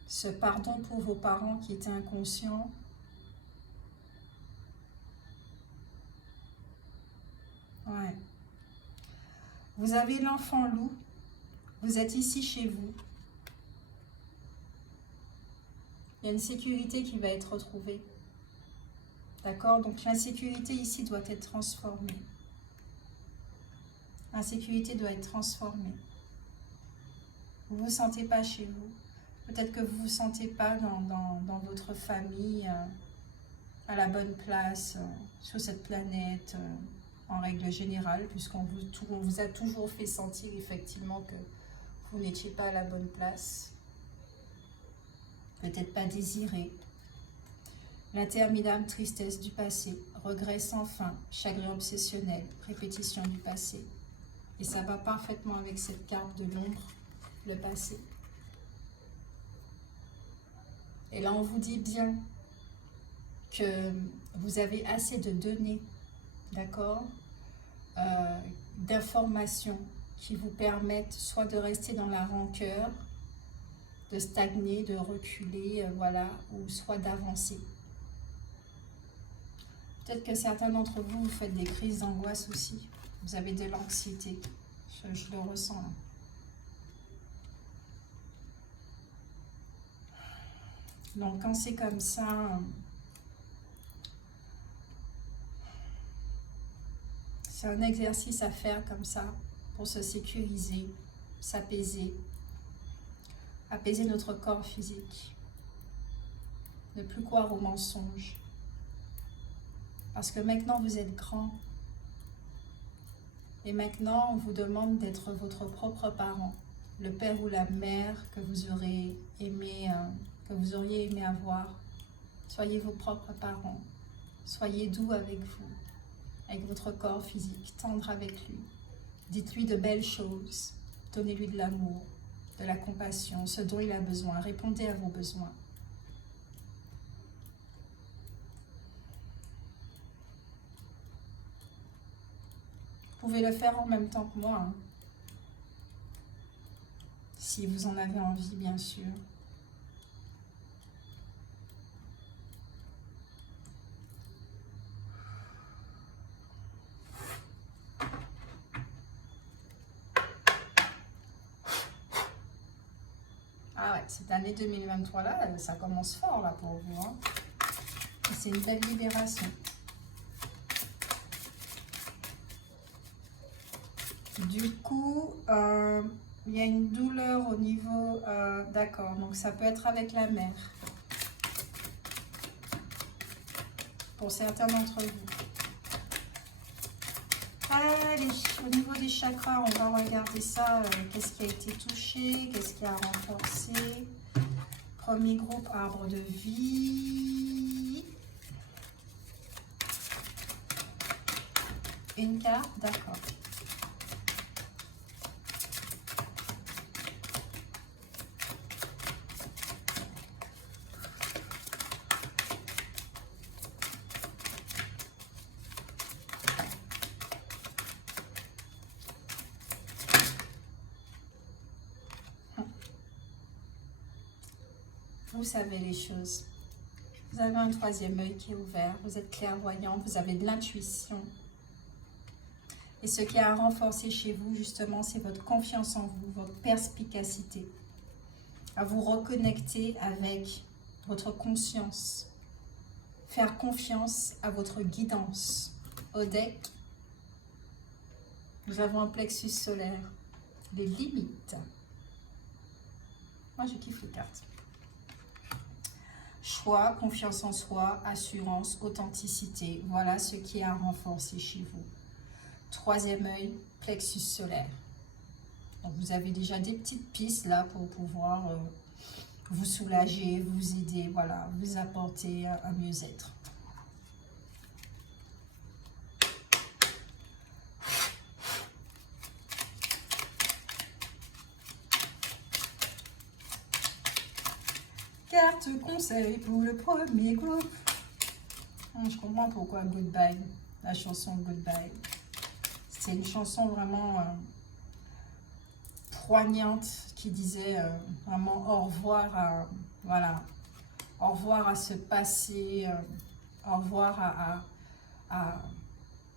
ce pardon pour vos parents qui étaient inconscients. Ouais. Vous avez l'enfant loup, vous êtes ici chez vous. Il y a une sécurité qui va être retrouvée. D'accord? Donc l'insécurité ici doit être transformée. L'insécurité doit être transformée. Vous ne vous sentez pas chez vous. Peut-être que vous ne vous sentez pas dans votre famille à la bonne place sur cette planète en règle générale, puisqu'on vous a toujours fait sentir effectivement que vous n'étiez pas à la bonne place. Peut-être pas désiré. L'interminable tristesse du passé, regret sans fin, chagrin obsessionnel, répétition du passé. Et ça va parfaitement avec cette carte de l'ombre, le passé. Et là, on vous dit bien que vous avez assez de données, d'accord, d'informations qui vous permettent soit de rester dans la rancœur, de stagner, de reculer, voilà, ou soit d'avancer. Peut-être que certains d'entre vous, vous faites des crises d'angoisse aussi. Vous avez de l'anxiété. Je le ressens là. Donc, quand c'est comme ça, c'est un exercice à faire comme ça pour se sécuriser, s'apaiser, apaiser notre corps physique, ne plus croire aux mensonges. Parce que maintenant, vous êtes grand. Et maintenant, on vous demande d'être votre propre parent, le père ou la mère que vous auriez aimé avoir. Soyez vos propres parents. Soyez doux avec vous, avec votre corps physique, tendre avec lui. Dites-lui de belles choses. Donnez-lui de l'amour, de la compassion, ce dont il a besoin. Répondez à vos besoins. Vous pouvez le faire en même temps que moi, hein. Si vous en avez envie, bien sûr. Ah ouais, cette année 2023 là, ça commence fort là pour vous, hein. C'est une belle libération. Du coup, il y a une douleur au niveau... D'accord, donc ça peut être avec la mère. Pour certains d'entre vous. Allez, au niveau des chakras, on va regarder ça. Qu'est-ce qui a été touché? Qu'est-ce qui a renforcé? Premier groupe, arbre de vie. Une carte, d'accord. Vous savez les choses. Vous avez un troisième œil qui est ouvert. Vous êtes clairvoyant. Vous avez de l'intuition. Et ce qui a renforcé chez vous, justement, c'est votre confiance en vous, votre perspicacité. À vous reconnecter avec votre conscience. Faire confiance à votre guidance. Au deck, nous avons un plexus solaire. Les limites. Moi, je kiffe les cartes. Choix, confiance en soi, assurance, authenticité. Voilà ce qui a renforcé chez vous. Troisième œil, plexus solaire. Donc vous avez déjà des petites pistes là pour pouvoir vous soulager, vous aider, voilà, vous apporter un mieux-être. Carte conseil pour le premier groupe. Je comprends pourquoi Goodbye, la chanson Goodbye. C'est une chanson vraiment poignante qui disait vraiment au revoir à, voilà, au revoir à ce passé, au revoir à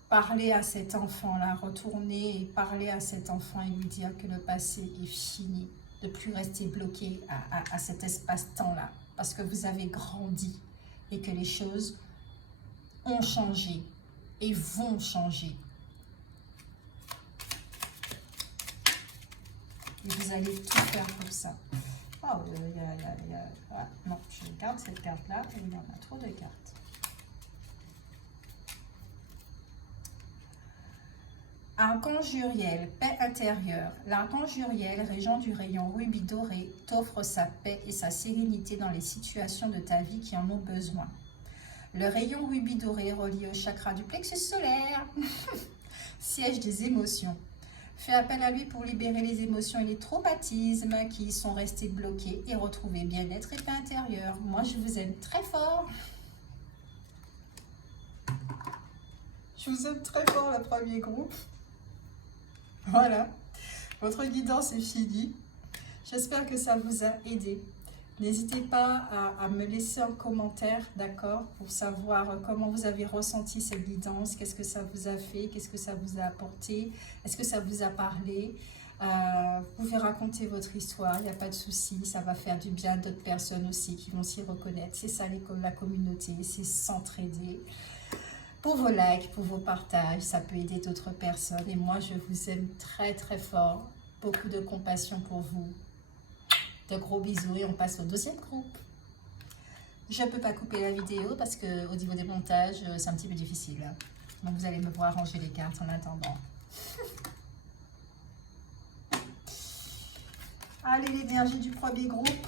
parler à cet enfant-là, retourner et parler à cet enfant et lui dire que le passé est fini, de plus rester bloqué à cet espace-temps-là, parce que vous avez grandi et que les choses ont changé et vont changer. Et vous allez tout faire pour ça. Oh, non, je garde cette carte-là, il y en a trop de cartes. Archange Uriel, paix intérieure. L'archange Uriel, régent du rayon rubis doré, t'offre sa paix et sa sérénité dans les situations de ta vie qui en ont besoin. Le rayon rubis doré relié au chakra du plexus solaire, siège des émotions. Fais appel à lui pour libérer les émotions et les traumatismes qui y sont restés bloqués et retrouver bien-être et paix intérieure. Moi, je vous aime très fort. Je vous aime très fort, le premier groupe. Voilà, votre guidance est finie. J'espère que ça vous a aidé. N'hésitez pas à me laisser un commentaire, d'accord, pour savoir comment vous avez ressenti cette guidance, qu'est-ce que ça vous a fait, qu'est-ce que ça vous a apporté, est-ce que ça vous a parlé. Vous pouvez raconter votre histoire, il n'y a pas de souci, ça va faire du bien à d'autres personnes aussi qui vont s'y reconnaître. C'est ça la communauté, c'est s'entraider. Pour vos likes, pour vos partages, ça peut aider d'autres personnes. Et moi, je vous aime très très fort. Beaucoup de compassion pour vous. De gros bisous et on passe au deuxième groupe. Je ne peux pas couper la vidéo parce qu'au niveau des montages, c'est un petit peu difficile. Donc vous allez me voir ranger les cartes en attendant. Allez, l'énergie du premier groupe.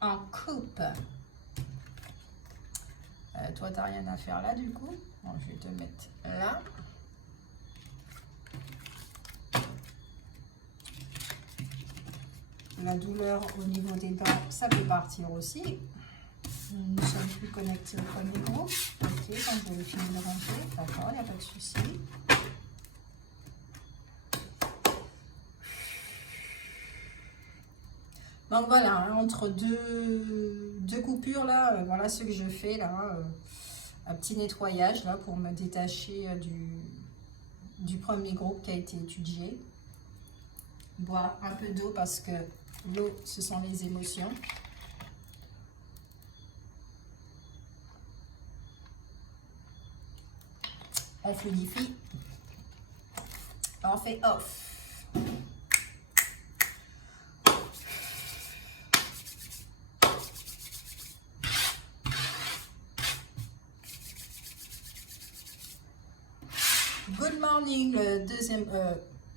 En coupe. Toi, tu n'as rien à faire là du coup. Bon, je vais te mettre là. La douleur au niveau des dents, ça peut partir aussi. Nous ne sommes plus connectés au premier groupe. Ok, quand je vais finir de ranger, d'accord, il n'y a pas de souci. Donc voilà, hein, entre deux coupures là, voilà ce que je fais là. Un petit nettoyage là pour me détacher du premier groupe qui a été étudié. Boire un peu d'eau parce que l'eau, ce sont les émotions. On fluidifie. On fait off. Good morning, le deuxième...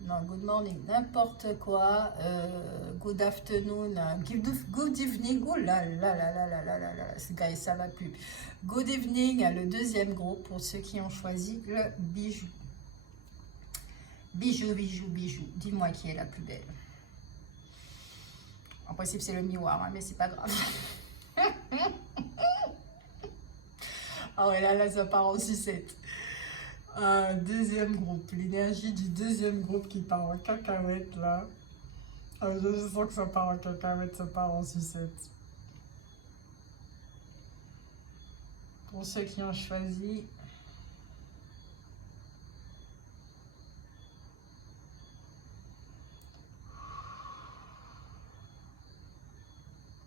non, good morning, n'importe quoi. Good afternoon, good evening. Oh là là là là là là là là, ce gars, ça va plus. Good evening, le deuxième groupe pour ceux qui ont choisi le bijou. Bijou, bijou, bijou. Dis-moi qui est la plus belle. En principe, c'est le miroir, hein, mais c'est pas grave. Ah ouais, là, ça part en sucette. Deuxième groupe, l'énergie du deuxième groupe qui part en cacahuète là. Je sens que ça part en cacahuète, ça part en sucette. Pour ceux qui ont choisi.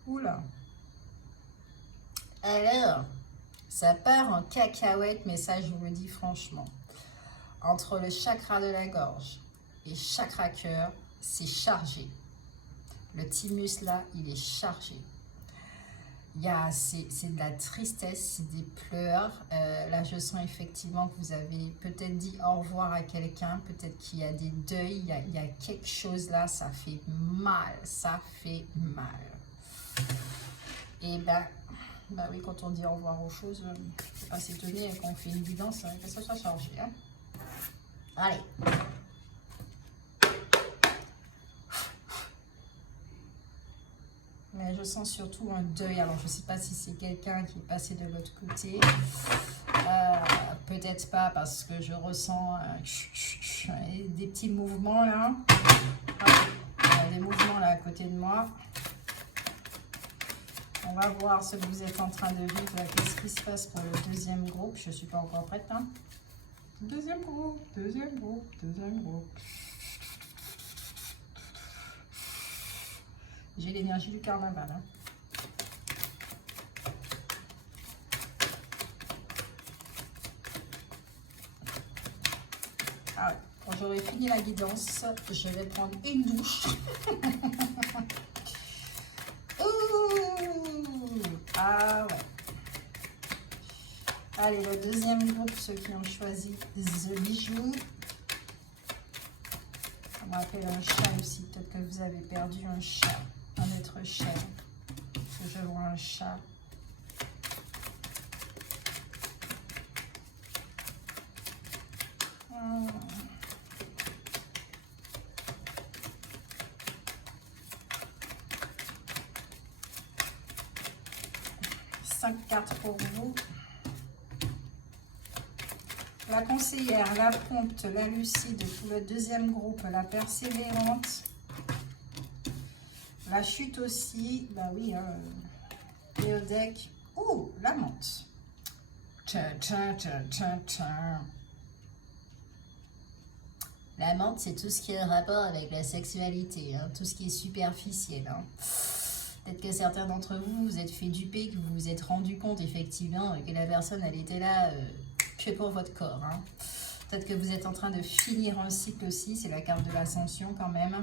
Oula. Alors, ça part en cacahuète, mais ça je vous le dis franchement. Entre le chakra de la gorge et chakra cœur, c'est chargé. Le thymus là, il est chargé. c'est de la tristesse, c'est des pleurs. Là, je sens effectivement que vous avez peut-être dit au revoir à quelqu'un, peut-être qu'il y a des deuils, il y a quelque chose là, ça fait mal, ça fait mal. Et bah oui, quand on dit au revoir aux choses, faut pas s'étonner quand on fait une guidance, que ça soit chargé. Hein. Allez. Mais je sens surtout un deuil. Alors, je ne sais pas si c'est quelqu'un qui est passé de l'autre côté. Peut-être pas parce que je ressens des petits mouvements là. Des mouvements là à côté de moi. On va voir ce que vous êtes en train de vivre. Qu'est-ce qui se passe pour le deuxième groupe? Je ne suis pas encore prête. Hein. Deuxième groupe, deuxième groupe, deuxième groupe. J'ai l'énergie du carnaval. Hein. Ah ouais. Quand j'aurai fini la guidance, je vais prendre une douche. Ah ouais. Allez, le deuxième groupe, ceux qui ont choisi The Bijou. Ça me rappelle un chat aussi. Peut-être que vous avez perdu un chat, un être cher. Parce que je vois un chat. Cinq cartes pour vous. La conseillère, la prompte, la lucide pour le deuxième groupe, la persévérante. La chute aussi, bah oui, hein, et au deck. Oh, la menthe. La menthe, c'est tout ce qui est en rapport avec la sexualité, hein, tout ce qui est superficiel. Hein. Peut-être que certains d'entre vous vous êtes fait duper, que vous vous êtes rendu compte effectivement que la personne, elle était là que pour votre corps. Hein. Peut-être que vous êtes en train de finir un cycle aussi, c'est la carte de l'ascension quand même.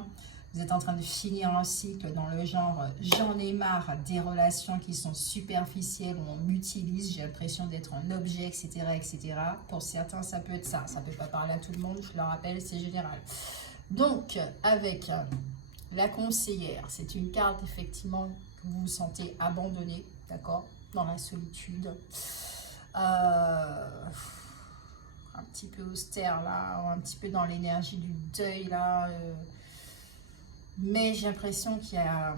Vous êtes en train de finir un cycle dans le genre j'en ai marre des relations qui sont superficielles, où on m'utilise, j'ai l'impression d'être un objet, etc., etc. Pour certains, ça peut être ça. Ça ne peut pas parler à tout le monde, je le rappelle, c'est général. Donc, avec la conseillère, c'est une carte effectivement que vous vous sentez abandonné, d'accord, dans la solitude. Un petit peu austère là, un petit peu dans l'énergie du deuil là. Mais j'ai l'impression qu'il y a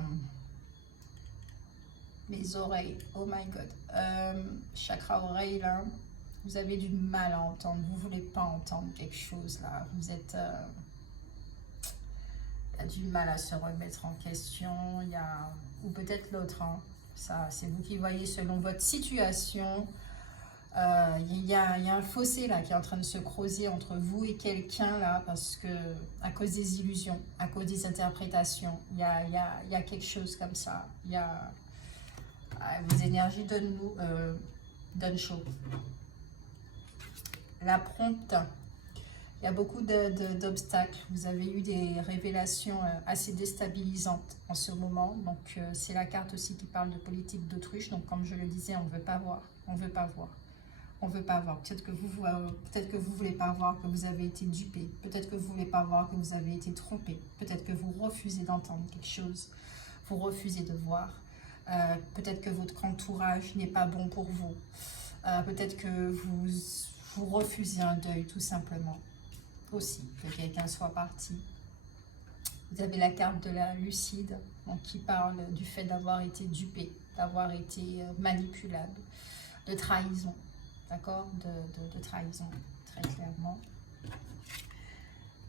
mes oreilles, oh my god, chakra oreille là, vous avez du mal à entendre, vous ne voulez pas entendre quelque chose là, vous êtes il y a du mal à se remettre en question, il y a, ou peut-être l'autre, hein, ça c'est vous qui voyez selon votre situation. Il y a un fossé là qui est en train de se creuser entre vous et quelqu'un là, parce que à cause des illusions, à cause des interprétations, il y a quelque chose comme ça. Il y a vos énergies donnent chaud. La prompte, il y a beaucoup d'obstacles. Vous avez eu des révélations assez déstabilisantes en ce moment. Donc c'est la carte aussi qui parle de politique d'autruche. Donc comme je le disais, on ne veut pas voir, on ne veut pas voir. On ne veut pas voir. Peut-être que vous ne voulez pas voir que vous avez été dupé. Peut-être que vous ne voulez pas voir que vous avez été trompé. Peut-être que vous refusez d'entendre quelque chose. Vous refusez de voir. Peut-être que votre entourage n'est pas bon pour vous. Peut-être que vous refusez un deuil tout simplement. Aussi, que quelqu'un soit parti. Vous avez la carte de la lucide, donc qui parle du fait d'avoir été dupé, d'avoir été manipulable, de trahison. D'accord, de trahison, très clairement.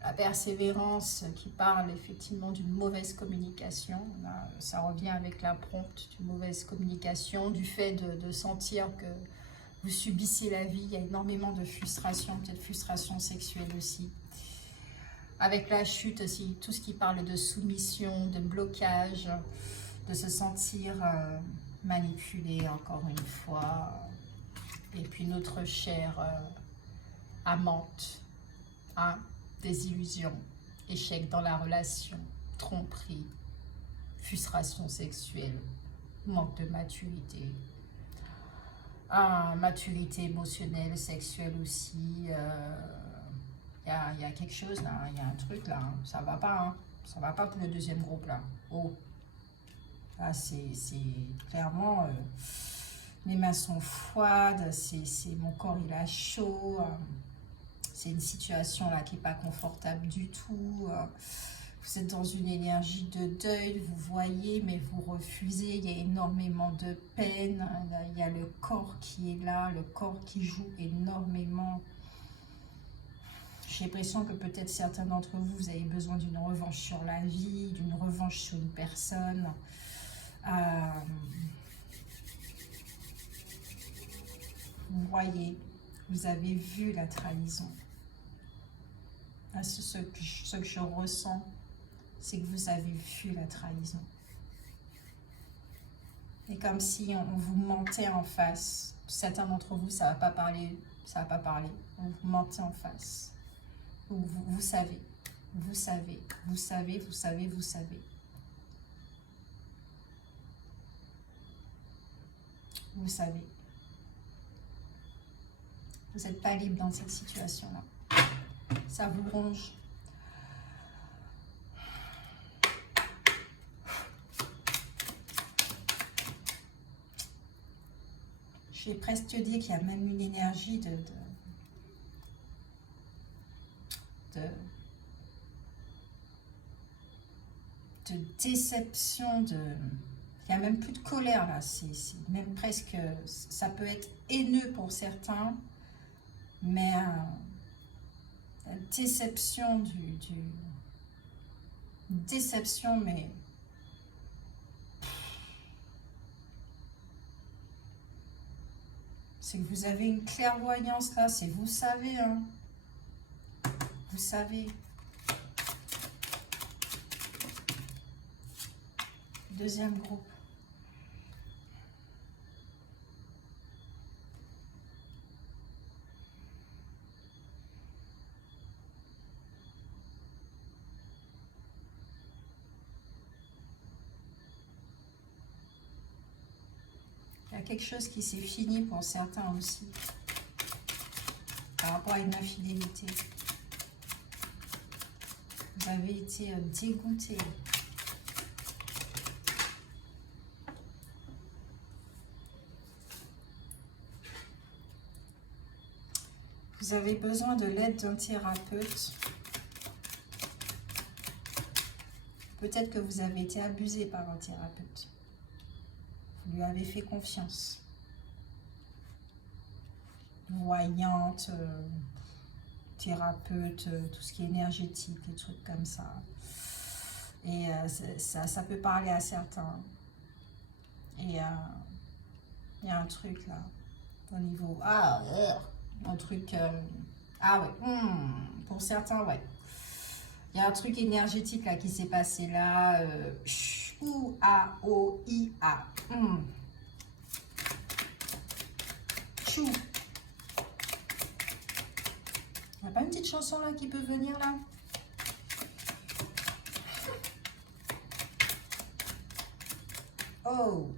La persévérance qui parle effectivement d'une mauvaise communication. Là, ça revient avec la prompte d'une mauvaise communication, du fait de sentir que vous subissez la vie. Il y a énormément de frustration, peut-être frustration sexuelle aussi. Avec la chute aussi, tout ce qui parle de soumission, de blocage, de se sentir manipulé encore une fois. Et puis notre chère amante, hein, désillusion, échec dans la relation, tromperie, frustration sexuelle. manque de maturité. Maturité émotionnelle, sexuelle aussi. Il y a quelque chose là, il y a un truc là, hein. Ça va pas, hein. Ça va pas pour le deuxième groupe là. Oh, là c'est clairement, mes mains sont froides, mon corps il a chaud. C'est une situation là qui n'est pas confortable du tout. Vous êtes dans une énergie de deuil, vous voyez, mais vous refusez. Il y a énormément de peine. Il y a le corps qui est là, le corps qui joue énormément. J'ai l'impression que peut-être certains d'entre vous, vous avez besoin d'une revanche sur la vie, d'une revanche sur une personne. Vous voyez, vous avez vu la trahison. Ce que je ressens, c'est que vous avez vu la trahison. Et comme si on vous mentait en face. Certains d'entre vous, ça ne va pas parler, ça va pas parler. On vous mentait en face. Vous savez, vous savez, vous savez, vous savez, vous savez. Vous savez. Vous n'êtes pas libre dans cette situation-là. Ça vous ronge. Je vais presque te dire qu'il y a même une énergie de déception, il n'y a même plus de colère là, c'est même presque, ça peut être haineux pour certains, mais la déception déception, mais c'est que vous avez une clairvoyance là, c'est vous savez, hein, vous savez. Deuxième groupe. Il y a quelque chose qui s'est fini pour certains aussi, par rapport à une infidélité. Vous avez été dégoûté. Vous avez besoin de l'aide d'un thérapeute. Peut-être que vous avez été abusé par un thérapeute. Vous lui avez fait confiance. Voyante, thérapeute, tout ce qui est énergétique, des trucs comme ça. Et ça peut parler à certains. Et il y a un truc là, au niveau... un truc... ah ouais, pour certains, ouais. Il y a un truc énergétique là qui s'est passé là. O-I-A. Chou. Il n'y a pas une petite chanson là qui peut venir là? Oh.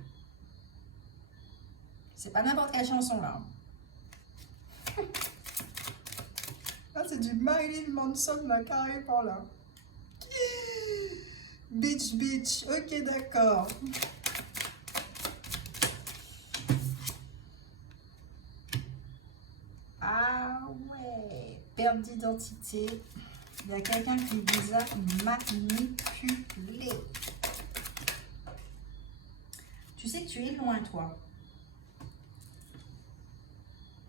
C'est pas n'importe quelle chanson là. Ah, c'est du Marilyn Manson là, carrément là. Bitch, bitch. Ok, d'accord. Ah ouais. Perte d'identité. Il y a quelqu'un qui vous a manipulé. Tu sais que tu es loin, toi.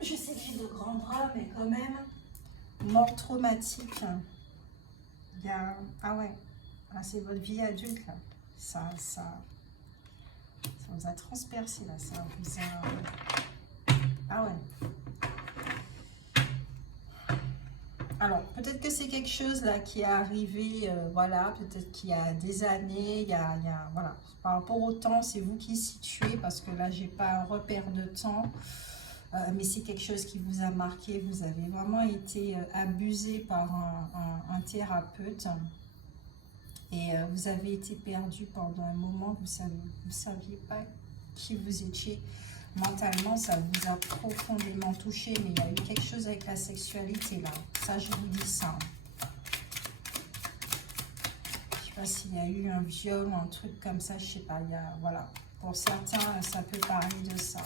Je sais que j'ai de grands bras, mais quand même. Mort traumatique. Il y a... Ah ouais. Ah, c'est votre vie adulte, là. Ça vous a transpercé, là. Ça vous a... Ah ouais. Alors, peut-être que c'est quelque chose, là, qui est arrivé, voilà, peut-être qu'il y a des années, il y a voilà. Par rapport au temps, c'est vous qui situez, parce que là, j'ai pas un repère de temps. Mais c'est quelque chose qui vous a marqué, vous avez vraiment été abusé par un thérapeute. Et vous avez été perdu pendant un moment, vous ne saviez pas qui vous étiez. Mentalement, ça vous a profondément touché, mais il y a eu quelque chose avec la sexualité là. Ça, je vous dis ça. Je ne sais pas s'il y a eu un viol ou un truc comme ça, je ne sais pas. Voilà. Pour certains, ça peut parler de ça.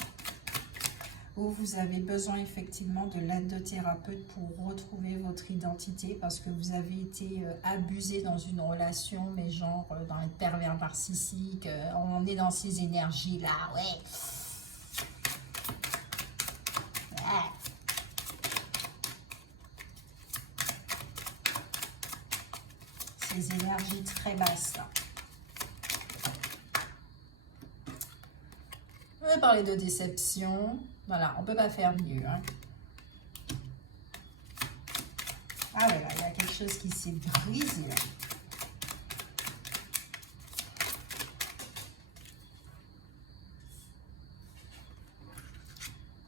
Ou vous avez besoin effectivement de l'aide de thérapeute pour retrouver votre identité parce que vous avez été abusé dans une relation, mais genre dans les pervers narcissiques, on est dans ces énergies-là, ouais. Ces énergies très basses là. On va parler de déception. Voilà, on ne peut pas faire mieux. Hein. Ah ouais, là, il y a quelque chose qui s'est brisé là.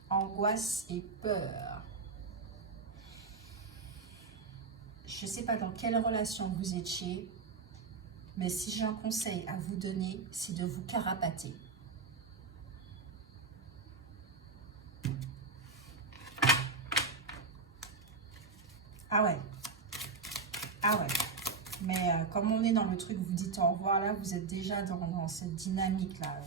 Angoisse et peur. Je ne sais pas dans quelle relation vous étiez, mais si j'ai un conseil à vous donner, c'est de vous carapater. Ah ouais. Ah ouais. Mais comme on est dans le truc, vous dites au revoir, là, vous êtes déjà dans cette dynamique-là.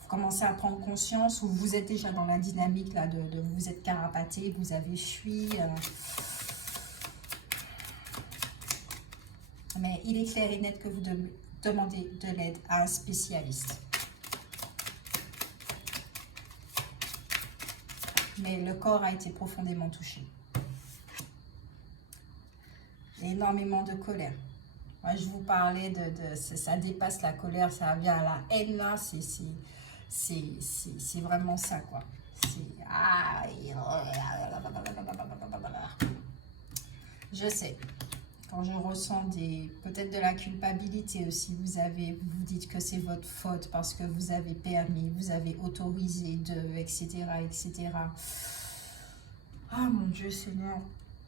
Vous commencez à prendre conscience ou vous êtes déjà dans la dynamique là de vous êtes carapaté, vous avez fui. Mais il est clair et net que vous demandez de l'aide à un spécialiste. Mais le corps a été profondément touché. Énormément de colère. Moi, je vous parlais ça dépasse la colère, ça vient à la haine là, c'est vraiment ça quoi. Je sais, quand je ressens peut-être de la culpabilité aussi, vous dites que c'est votre faute parce que vous avez permis, vous avez autorisé etc., etc. Ah mon Dieu Seigneur,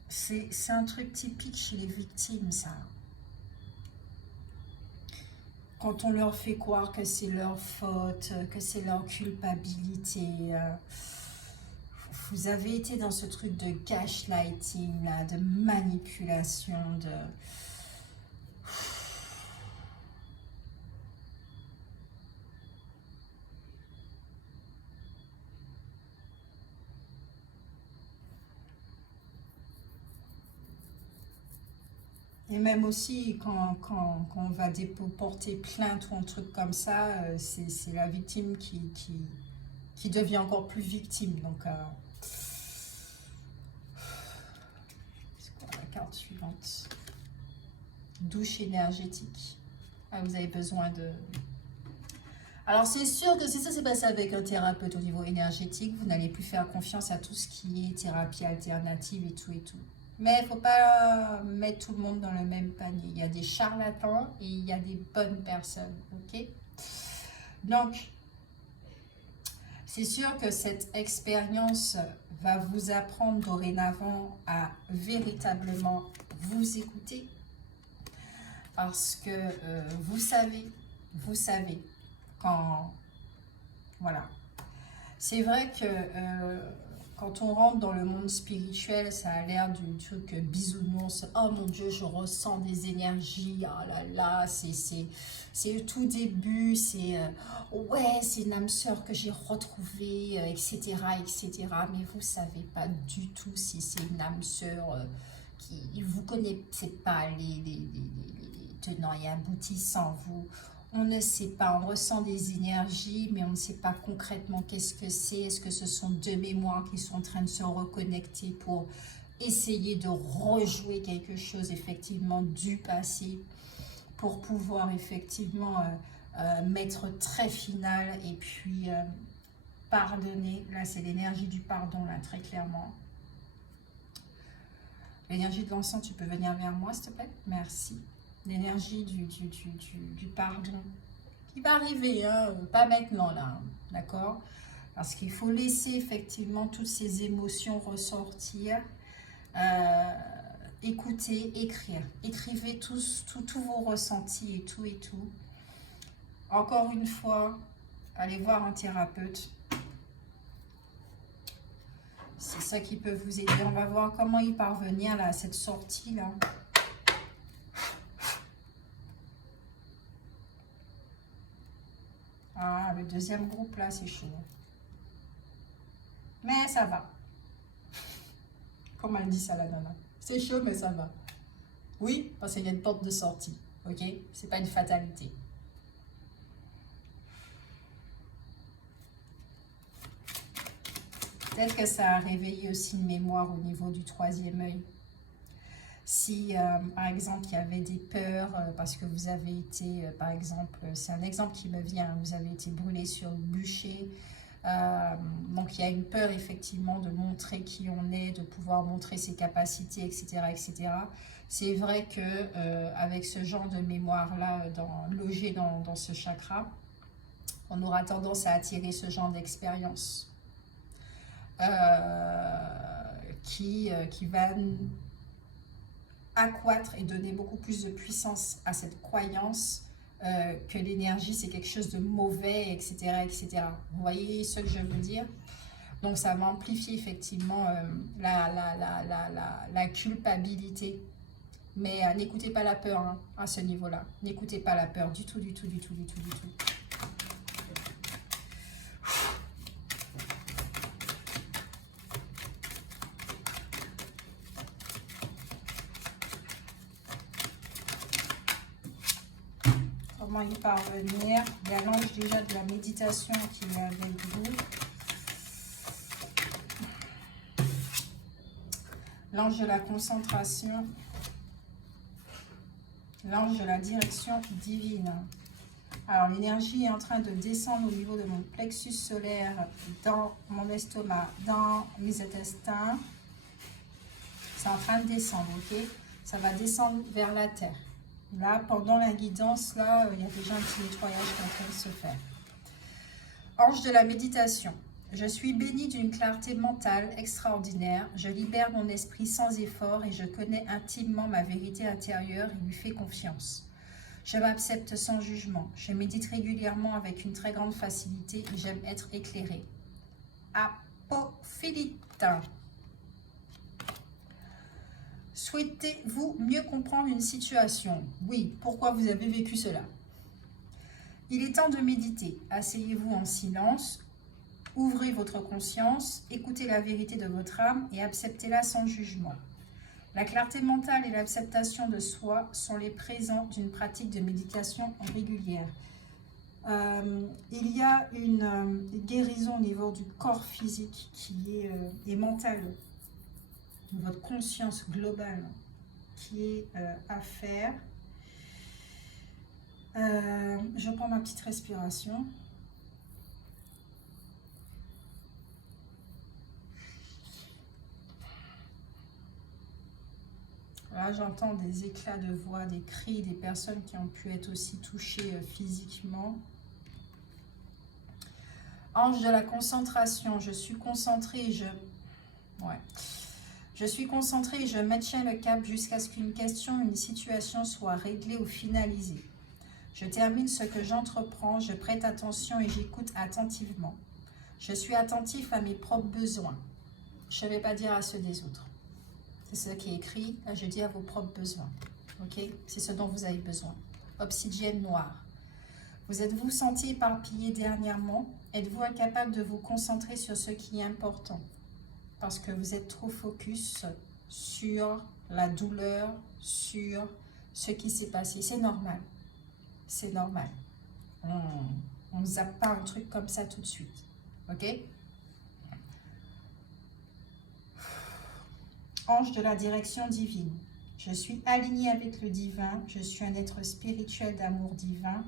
c'est un truc typique chez les victimes ça. Quand on leur fait croire que c'est leur faute, que c'est leur culpabilité, vous avez été dans ce truc de gaslighting, là, de manipulation, Et même aussi, quand on va porter plainte ou un truc comme ça, c'est la victime qui devient encore plus victime. Donc, c'est quoi la carte suivante? Douche énergétique. Ah, vous avez besoin de... Alors, c'est sûr que si ça s'est passé avec un thérapeute au niveau énergétique, vous n'allez plus faire confiance à tout ce qui est thérapie alternative et tout et tout. Mais il ne faut pas mettre tout le monde dans le même panier. Il y a des charlatans et il y a des bonnes personnes. Ok? Donc, c'est sûr que cette expérience va vous apprendre dorénavant à véritablement vous écouter. Parce que vous savez, quand... Voilà. C'est vrai que... quand on rentre dans le monde spirituel, ça a l'air du truc bisounours. Oh mon Dieu, je ressens des énergies. Oh là là, c'est le tout début. C'est ouais, c'est une âme sœur que j'ai retrouvée, etc., etc. Mais vous ne savez pas du tout si c'est une âme sœur qui vous connaissez pas les tenants et aboutissants. On ne sait pas, on ressent des énergies, mais on ne sait pas concrètement qu'est-ce que c'est. Est-ce que ce sont deux mémoires qui sont en train de se reconnecter pour essayer de rejouer quelque chose effectivement du passé pour pouvoir effectivement mettre très final et puis pardonner. Là, c'est l'énergie du pardon, là, très clairement. L'énergie de l'encens, tu peux venir vers moi, s'il te plaît? Merci. L'énergie du pardon qui va arriver, hein, pas maintenant là, d'accord? Parce qu'il faut laisser effectivement toutes ces émotions ressortir écouter, écrire. Écrivez tous vos ressentis et tout et tout. Encore une fois, allez voir un thérapeute. C'est ça qui peut vous aider. On va voir comment y parvenir là, à cette sortie-là. Ah, le deuxième groupe là, c'est chaud. Mais ça va. Comme elle dit ça, la nana. C'est chaud, mais ça va. Oui, parce qu'il y a une porte de sortie. Ok? C'est pas une fatalité. Peut-être que ça a réveillé aussi une mémoire au niveau du troisième œil. Si, par exemple, il y avait des peurs, parce que vous avez été, par exemple, c'est un exemple qui me vient, vous avez été brûlé sur le bûcher. Donc, il y a une peur, effectivement, de montrer qui on est, de pouvoir montrer ses capacités, etc., etc. C'est vrai que avec ce genre de mémoire-là, logé dans ce chakra, on aura tendance à attirer ce genre d'expérience. Qui va accroître et donner beaucoup plus de puissance à cette croyance que l'énergie c'est quelque chose de mauvais, etc., etc. Vous voyez ce que je veux dire? Donc ça va amplifier effectivement la culpabilité. Mais n'écoutez pas la peur hein, à ce niveau-là. N'écoutez pas la peur du tout, du tout, du tout, du tout, du tout. Comment y parvenir? Il y a l'ange déjà de la méditation qui est avec vous. L'ange de la concentration. L'ange de la direction divine. Alors, l'énergie est en train de descendre au niveau de mon plexus solaire, dans mon estomac, dans mes intestins. C'est en train de descendre, ok? Ça va descendre vers la terre. Là, pendant la guidance, là, il y a déjà un petit nettoyage qui est en train de se faire. Ange de la méditation. Je suis bénie d'une clarté mentale extraordinaire. Je libère mon esprit sans effort et je connais intimement ma vérité intérieure et lui fais confiance. Je m'accepte sans jugement. Je médite régulièrement avec une très grande facilité et j'aime être éclairée. Apophilite. Souhaitez-vous mieux comprendre une situation? Oui. Pourquoi vous avez vécu cela? Il est temps de méditer. Asseyez-vous en silence. Ouvrez votre conscience. Écoutez la vérité de votre âme et acceptez-la sans jugement. La clarté mentale et l'acceptation de soi sont les présents d'une pratique de méditation régulière. Il y a une guérison au niveau du corps physique qui est, et mental, votre conscience globale qui est à faire. Je prends ma petite respiration. Là, j'entends des éclats de voix, des cris, des personnes qui ont pu être aussi touchées physiquement. Ange de la concentration, je suis concentrée, je suis concentrée et je maintiens le cap jusqu'à ce qu'une question, une situation soit réglée ou finalisée. Je termine ce que j'entreprends, je prête attention et j'écoute attentivement. Je suis attentif à mes propres besoins. Je ne vais pas dire à ceux des autres. C'est ce qui est écrit, là je dis à vos propres besoins. Ok? C'est ce dont vous avez besoin. Obsidienne noire. Vous êtes-vous senti éparpillé dernièrement? Êtes-vous incapable de vous concentrer sur ce qui est important? Parce que vous êtes trop focus sur la douleur, sur ce qui s'est passé. C'est normal. C'est normal. On ne zappe pas un truc comme ça tout de suite. Ok? Ange de la direction divine. Je suis alignée avec le divin. Je suis un être spirituel d'amour divin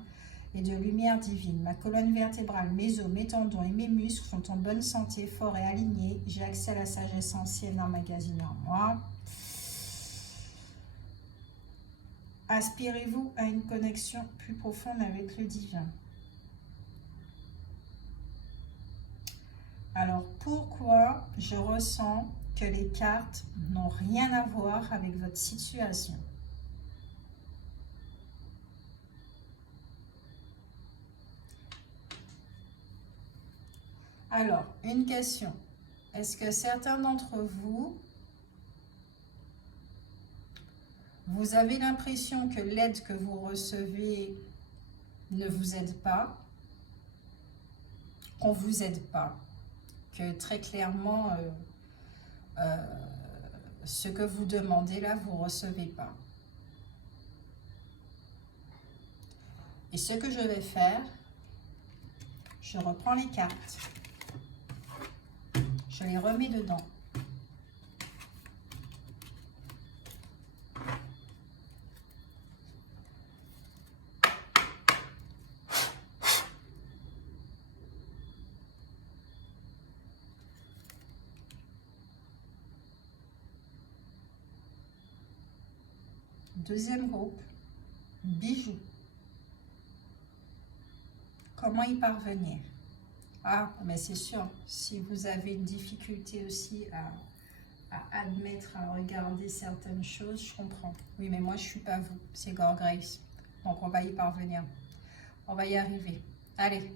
et de lumière divine. Ma colonne vertébrale, mes os, mes tendons et mes muscles sont en bonne santé, forts et alignés. J'ai accès à la sagesse ancienne emmagasinée en moi. Aspirez-vous à une connexion plus profonde avec le divin? Alors, pourquoi je ressens que les cartes n'ont rien à voir avec votre situation. Alors, une question. Est-ce que certains d'entre vous, vous avez l'impression que l'aide que vous recevez ne vous aide pas, qu'on ne vous aide pas, que très clairement, ce que vous demandez là, vous ne recevez pas. Et ce que je vais faire, je reprends les cartes, je les remets dedans. Deuxième groupe, bijoux. Comment y parvenir? Ah, mais c'est sûr, si vous avez une difficulté aussi à admettre, à regarder certaines choses, je comprends. Oui, mais moi, je ne suis pas vous, c'est Gore Grace. Donc, on va y parvenir. On va y arriver. Allez.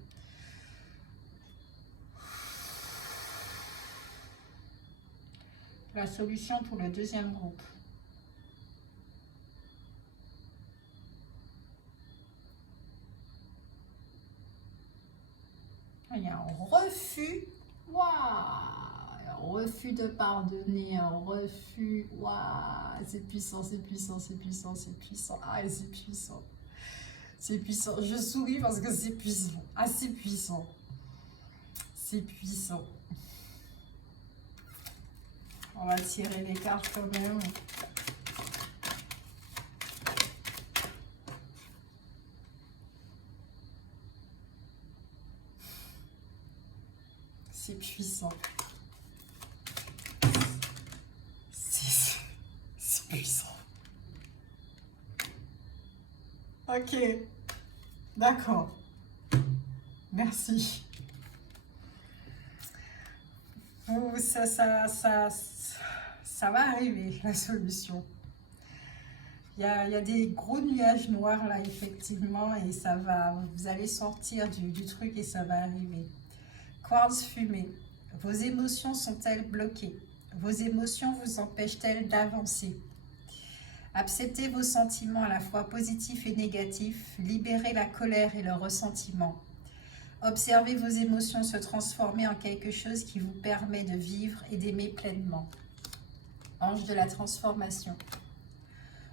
La solution pour le deuxième groupe. Il y a un refus. Waouh! Un refus de pardonner, un refus. Waouh! C'est puissant, c'est puissant, c'est puissant, c'est puissant. Ah, c'est puissant. C'est puissant. Je souris parce que c'est puissant. Ah, c'est puissant. C'est puissant. On va tirer les cartes quand même. C'est puissant. C'est puissant. Ok. D'accord. Merci. Ça va arriver, la solution. Il y a des gros nuages noirs là, effectivement, et ça va, vous allez sortir du truc et ça va arriver. Quartz fumé. Vos émotions sont-elles bloquées? Vos émotions vous empêchent-elles d'avancer? Acceptez vos sentiments à la fois positifs et négatifs. Libérez la colère et le ressentiment. Observez vos émotions se transformer en quelque chose qui vous permet de vivre et d'aimer pleinement. Ange de la transformation.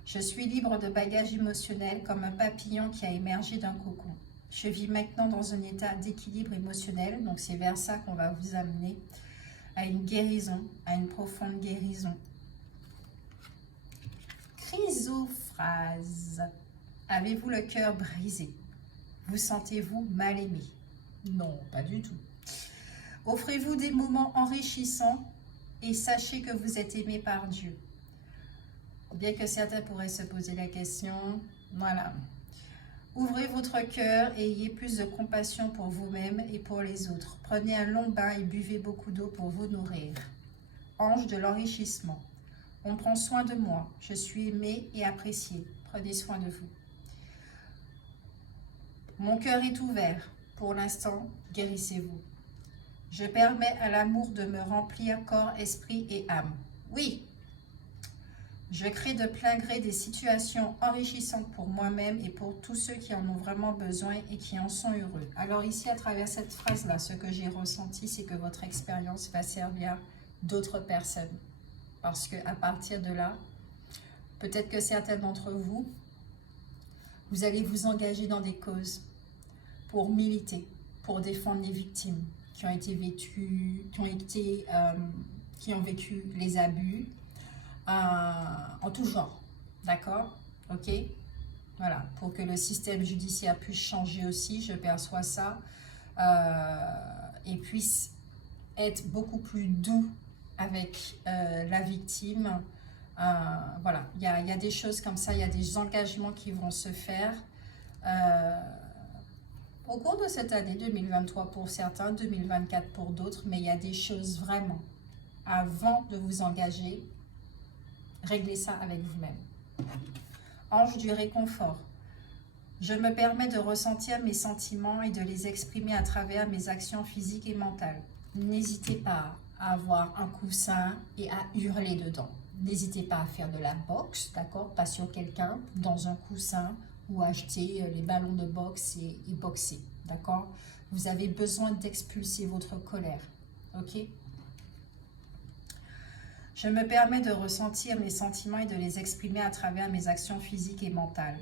Je suis libre de bagages émotionnels comme un papillon qui a émergé d'un cocon. Je vis maintenant dans un état d'équilibre émotionnel, donc c'est vers ça qu'on va vous amener, à une guérison, à une profonde guérison. Chrysophrase. Avez-vous le cœur brisé? Vous sentez-vous mal aimé? Non, pas du tout. Offrez-vous des moments enrichissants et sachez que vous êtes aimé par Dieu. Bien que certains pourraient se poser la question, voilà. Ouvrez votre cœur et ayez plus de compassion pour vous-même et pour les autres. Prenez un long bain et buvez beaucoup d'eau pour vous nourrir. Ange de l'enrichissement. On prend soin de moi. Je suis aimé et apprécié. Prenez soin de vous. Mon cœur est ouvert. Pour l'instant, guérissez-vous. Je permets à l'amour de me remplir corps, esprit et âme. Oui. Je crée de plein gré des situations enrichissantes pour moi-même et pour tous ceux qui en ont vraiment besoin et qui en sont heureux. Alors ici, à travers cette phrase-là, ce que j'ai ressenti, c'est que votre expérience va servir d'autres personnes. Parce qu'à partir de là, peut-être que certains d'entre vous, vous allez vous engager dans des causes pour militer, pour défendre les victimes qui ont été vécues, qui ont vécu les abus, en tout genre, d'accord? Ok? Voilà, pour que le système judiciaire puisse changer aussi, je perçois ça, et puisse être beaucoup plus doux avec la victime. Voilà, il y a des choses comme ça, il y a des engagements qui vont se faire au cours de cette année 2023 pour certains, 2024 pour d'autres, mais il y a des choses vraiment avant de vous engager. Réglez ça avec vous-même. Ange du réconfort. Je me permets de ressentir mes sentiments et de les exprimer à travers mes actions physiques et mentales. N'hésitez pas à avoir un coussin et à hurler dedans. N'hésitez pas à faire de la boxe, d'accord? Pas sur quelqu'un, dans un coussin, ou acheter les ballons de boxe et boxer, d'accord? Vous avez besoin d'expulser votre colère, ok? Je me permets de ressentir mes sentiments et de les exprimer à travers mes actions physiques et mentales.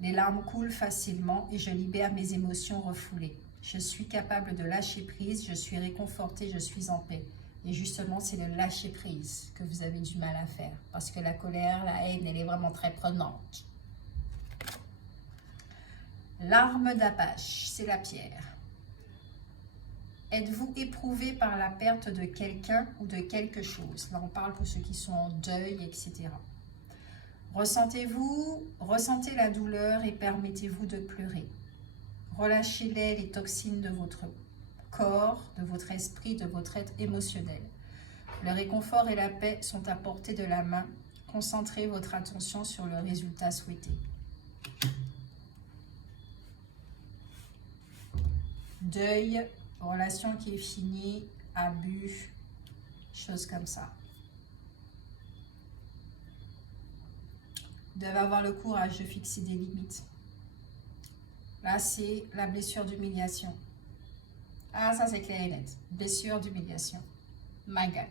Les larmes coulent facilement et je libère mes émotions refoulées. Je suis capable de lâcher prise, je suis réconfortée, je suis en paix. Et justement, c'est le lâcher prise que vous avez du mal à faire. Parce que la colère, la haine, elle est vraiment très prenante. L'arme d'Apache, c'est la pierre. Êtes-vous éprouvé par la perte de quelqu'un ou de quelque chose? Là, on parle pour ceux qui sont en deuil, etc. Ressentez la douleur et permettez-vous de pleurer. Relâchez les toxines de votre corps, de votre esprit, de votre être émotionnel. Le réconfort et la paix sont à portée de la main. Concentrez votre attention sur le résultat souhaité. Deuil, relation qui est finie, abus, choses comme ça. Vous devez avoir le courage de fixer des limites. Là, c'est la blessure d'humiliation. Ah, ça, c'est clair et net. Blessure d'humiliation. My God.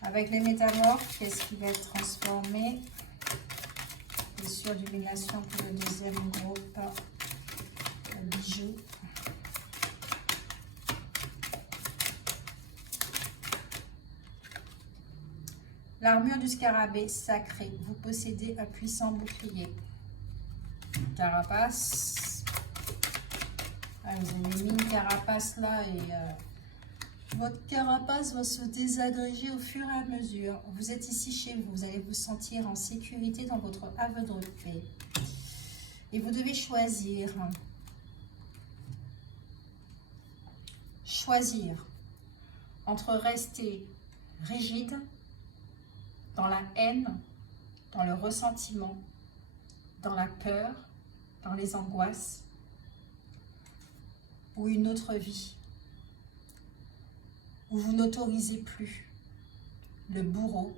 Avec les métamorphes, qu'est-ce qui va être transformé? Blessure d'humiliation pour le deuxième groupe. Bijoux. L'armure du scarabée sacré. Vous possédez un puissant bouclier. Carapace. Ah, vous avez mis une carapace là et votre carapace va se désagréger au fur et à mesure. Vous êtes ici chez vous. Vous allez vous sentir en sécurité dans votre havre de paix. Et vous devez choisir. Choisir entre rester rigide, dans la haine, dans le ressentiment, dans la peur, dans les angoisses, ou une autre vie, où vous n'autorisez plus le bourreau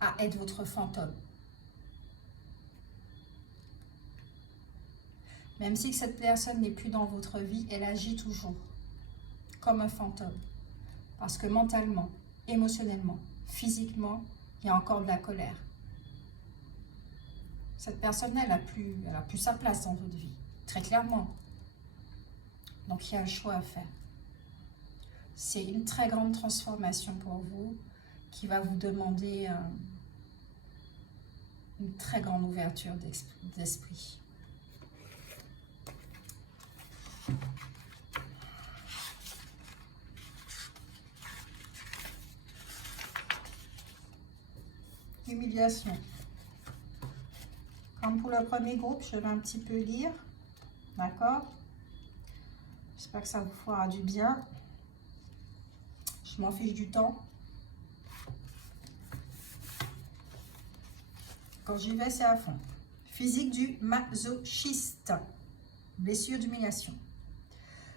à être votre fantôme. Même si cette personne n'est plus dans votre vie, elle agit toujours comme un fantôme. Parce que mentalement, émotionnellement, physiquement, il y a encore de la colère. Cette personne, elle a plus sa place dans votre vie, très clairement. Donc, il y a un choix à faire. C'est une très grande transformation pour vous qui va vous demander une très grande ouverture d'esprit. Humiliation. Comme pour le premier groupe, je vais un petit peu lire. D'accord? J'espère que ça vous fera du bien. Je m'en fiche du temps. Quand j'y vais, c'est à fond. Physique du masochiste. Blessure d'humiliation.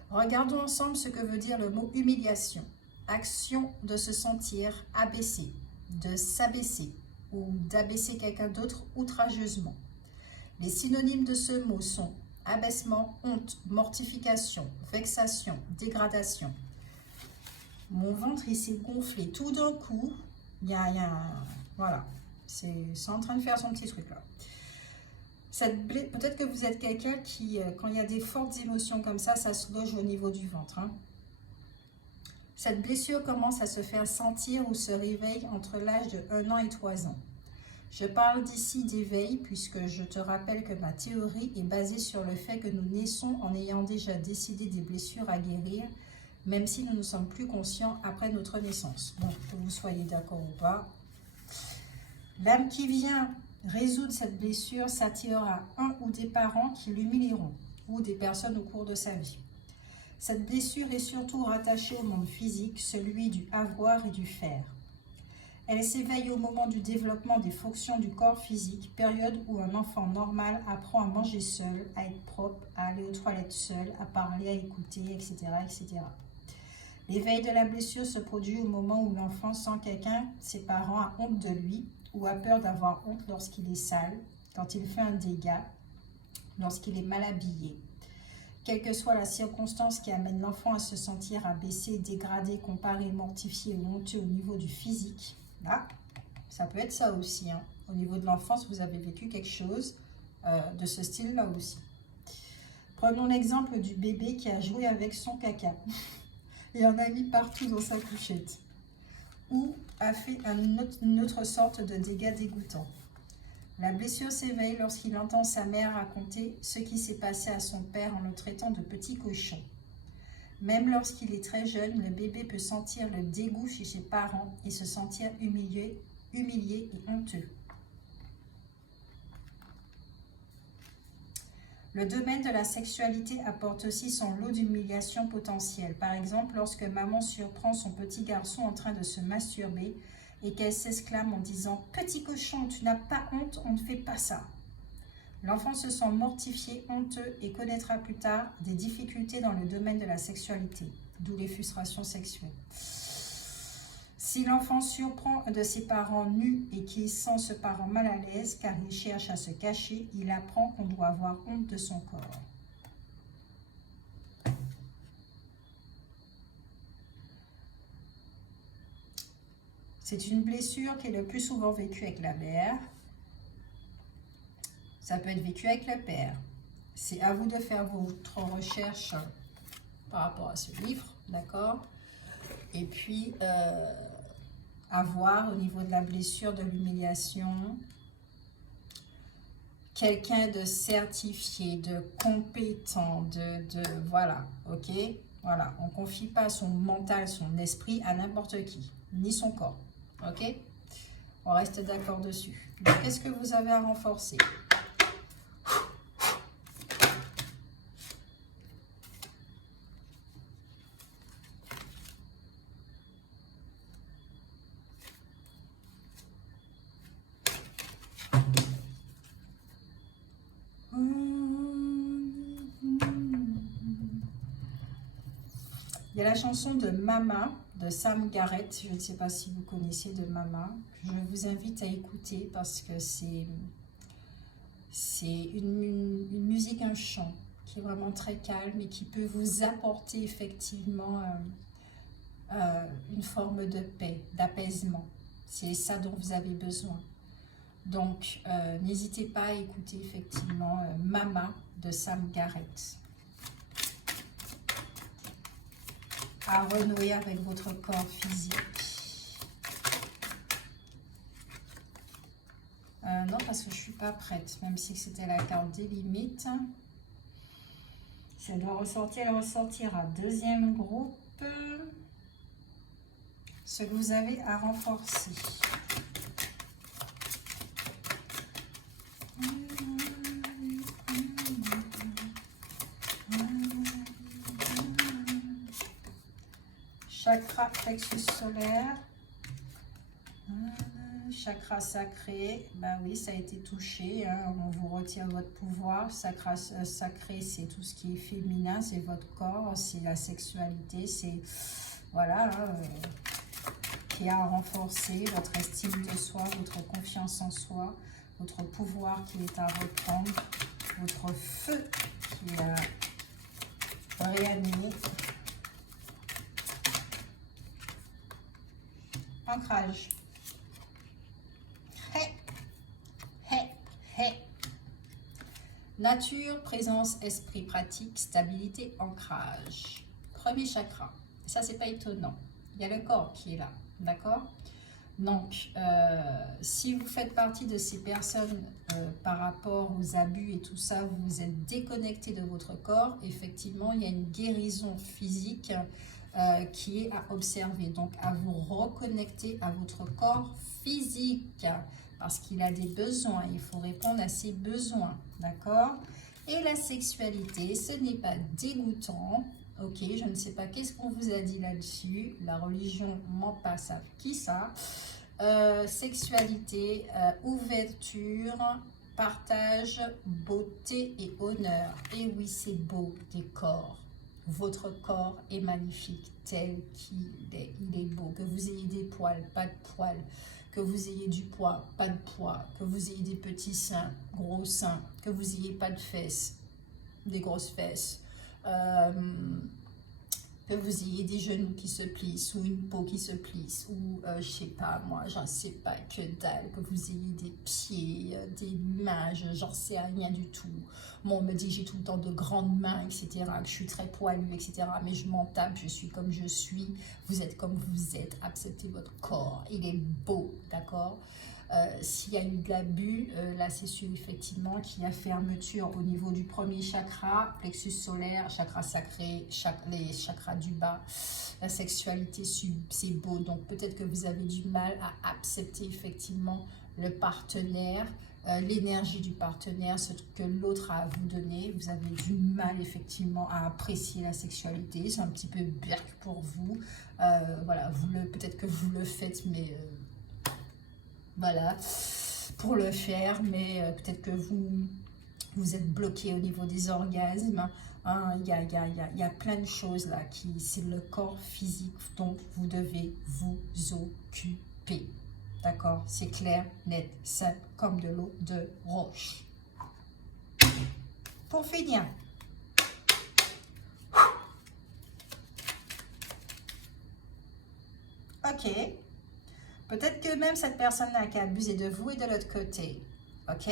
Regardons ensemble ce que veut dire le mot humiliation. Action de se sentir abaissé, de s'abaisser ou d'abaisser quelqu'un d'autre outrageusement. Les synonymes de ce mot sont abaissement, honte, mortification, vexation, dégradation. Mon ventre, il s'est gonflé tout d'un coup. Voilà, c'est en train de faire son petit truc là. Peut-être que vous êtes quelqu'un qui, quand il y a des fortes émotions comme ça se loge au niveau du ventre. Hein. Cette blessure commence à se faire sentir ou se réveille entre l'âge de 1 an et 3 ans. Je parle d'ici d'éveil puisque je te rappelle que ma théorie est basée sur le fait que nous naissons en ayant déjà décidé des blessures à guérir, même si nous ne sommes plus conscients après notre naissance. Donc, que vous soyez d'accord ou pas. L'âme qui vient résoudre cette blessure s'attirera un ou des parents qui l'humilieront ou des personnes au cours de sa vie. Cette blessure est surtout rattachée au monde physique, celui du avoir et du faire. Elle s'éveille au moment du développement des fonctions du corps physique, période où un enfant normal apprend à manger seul, à être propre, à aller aux toilettes seul, à parler, à écouter, etc. etc. L'éveil de la blessure se produit au moment où l'enfant sent quelqu'un, ses parents, a honte de lui ou a peur d'avoir honte lorsqu'il est sale, quand il fait un dégât, lorsqu'il est mal habillé. Quelle que soit la circonstance qui amène l'enfant à se sentir abaissé, dégradé, comparé, mortifié ou honteux au niveau du physique, là, ça peut être ça aussi. Hein. Au niveau de l'enfance, vous avez vécu quelque chose de ce style-là aussi. Prenons l'exemple du bébé qui a joué avec son caca et en a mis partout dans sa couchette, ou a fait une autre sorte de dégâts dégoûtants. La blessure s'éveille lorsqu'il entend sa mère raconter ce qui s'est passé à son père en le traitant de petit cochon. Même lorsqu'il est très jeune, le bébé peut sentir le dégoût chez ses parents et se sentir humilié et honteux. Le domaine de la sexualité apporte aussi son lot d'humiliations potentielles. Par exemple, lorsque maman surprend son petit garçon en train de se masturber et qu'elle s'exclame en disant « Petit cochon, tu n'as pas honte, on ne fait pas ça ». L'enfant se sent mortifié, honteux et connaîtra plus tard des difficultés dans le domaine de la sexualité, d'où les frustrations sexuelles. Si l'enfant surprend un de ses parents nus et qu'il sent ce parent mal à l'aise car il cherche à se cacher, il apprend qu'on doit avoir honte de son corps. C'est une blessure qui est le plus souvent vécue avec la mère. Ça peut être vécu avec le père. C'est à vous de faire votre recherche par rapport à ce livre, d'accord? Et puis, à voir au niveau de la blessure, de l'humiliation, quelqu'un de certifié, de compétent, voilà, ok? Voilà, on ne confie pas son mental, son esprit à n'importe qui, ni son corps, ok? On reste d'accord dessus. Donc, qu'est-ce que vous avez à renforcer? Il y a la chanson de Mama de Sam Garrett. Je ne sais pas si vous connaissez de Mama. Je vous invite à écouter parce que c'est une musique, un chant qui est vraiment très calme et qui peut vous apporter effectivement une forme de paix, d'apaisement. C'est ça dont vous avez besoin. Donc, n'hésitez pas à écouter effectivement Mama de Sam Garrett. À renouer avec votre corps physique. Non, parce que je ne suis pas prête, même si c'était la carte des limites. Si elle doit ressortir, elle ressortira. Deuxième groupe, ce que vous avez à renforcer. Chakra plexus solaire, chakra sacré, ben oui, ça a été touché, hein, on vous retire votre pouvoir. Chakra sacré, c'est tout ce qui est féminin, c'est votre corps, c'est la sexualité, c'est, voilà, hein, qui a renforcé votre estime de soi, votre confiance en soi, votre pouvoir qui est à reprendre, votre feu qui est à réanimer. Ancrage. Nature, présence, esprit pratique, stabilité, ancrage. Premier chakra. Ça, c'est pas étonnant. Il y a le corps qui est là. D'accord? Donc, si vous faites partie de ces personnes par rapport aux abus et tout ça, vous vous êtes déconnecté de votre corps, effectivement, il y a une guérison physique qui est à observer. Donc, à vous reconnecter à votre corps physique. parce qu'il a des besoins. Il faut répondre à ses besoins, d'accord? Et la sexualité, ce n'est pas dégoûtant. Ok, je ne sais pas qu'est-ce qu'on vous a dit là-dessus. La religion ment pas, ça. Qui ça? Sexualité, ouverture, partage, beauté et honneur. Et oui, c'est beau, des corps. Votre corps est magnifique tel qu'il est. Il est beau. Que vous ayez des poils, pas de poils. Que vous ayez du poids, pas de poids. Que vous ayez des petits seins, gros seins. Que vous ayez pas de fesses, des grosses fesses. Que vous ayez des genoux qui se plissent ou une peau qui se plisse ou je sais pas moi, j'en sais pas que dalle, que vous ayez des pieds, des mains, j'en sais rien du tout. Bon, on me dit que j'ai tout le temps de grandes mains, etc., que je suis très poilue, etc., mais je m'en tape, je suis comme je suis, vous êtes comme vous êtes, acceptez votre corps, il est beau, d'accord? S'il y a eu de l'abus, là c'est sûr effectivement qu'il y a fermeture au niveau du premier chakra, plexus solaire, chakra sacré, les chakras du bas. La sexualité, c'est beau, donc peut-être que vous avez du mal à accepter effectivement le partenaire, l'énergie du partenaire, ce que l'autre a à vous donner. Vous avez du mal effectivement à apprécier la sexualité, c'est un petit peu berk pour vous. Voilà, peut-être que vous le faites, mais... voilà, pour le faire, mais peut-être que vous êtes bloqué au niveau des orgasmes. Hein, il y a plein de choses là, c'est le corps physique dont vous devez vous occuper. D'accord? C'est clair, net, simple, comme de l'eau de roche. Pour finir, ok. Peut-être que même cette personne-là qui a abusé de vous est de l'autre côté. Ok?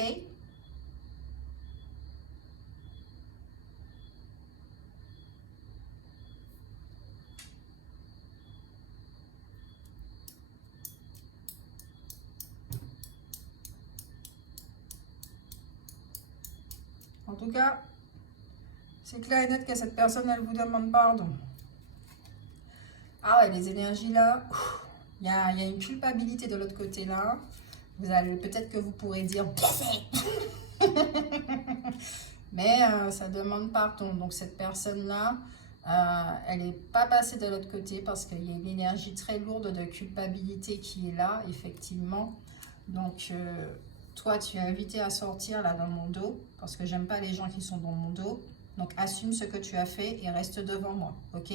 En tout cas, c'est clair et net que cette personne, elle vous demande pardon. Ah ouais, les énergies là, il y a une culpabilité de l'autre côté là. Peut-être que vous pourrez dire mais ça demande pardon. Donc cette personne-là, elle n'est pas passée de l'autre côté parce qu'il y a une énergie très lourde de culpabilité qui est là, effectivement. Donc toi, tu es invité à sortir là dans mon dos parce que j'aime pas les gens qui sont dans mon dos. Donc assume ce que tu as fait et reste devant moi, ok?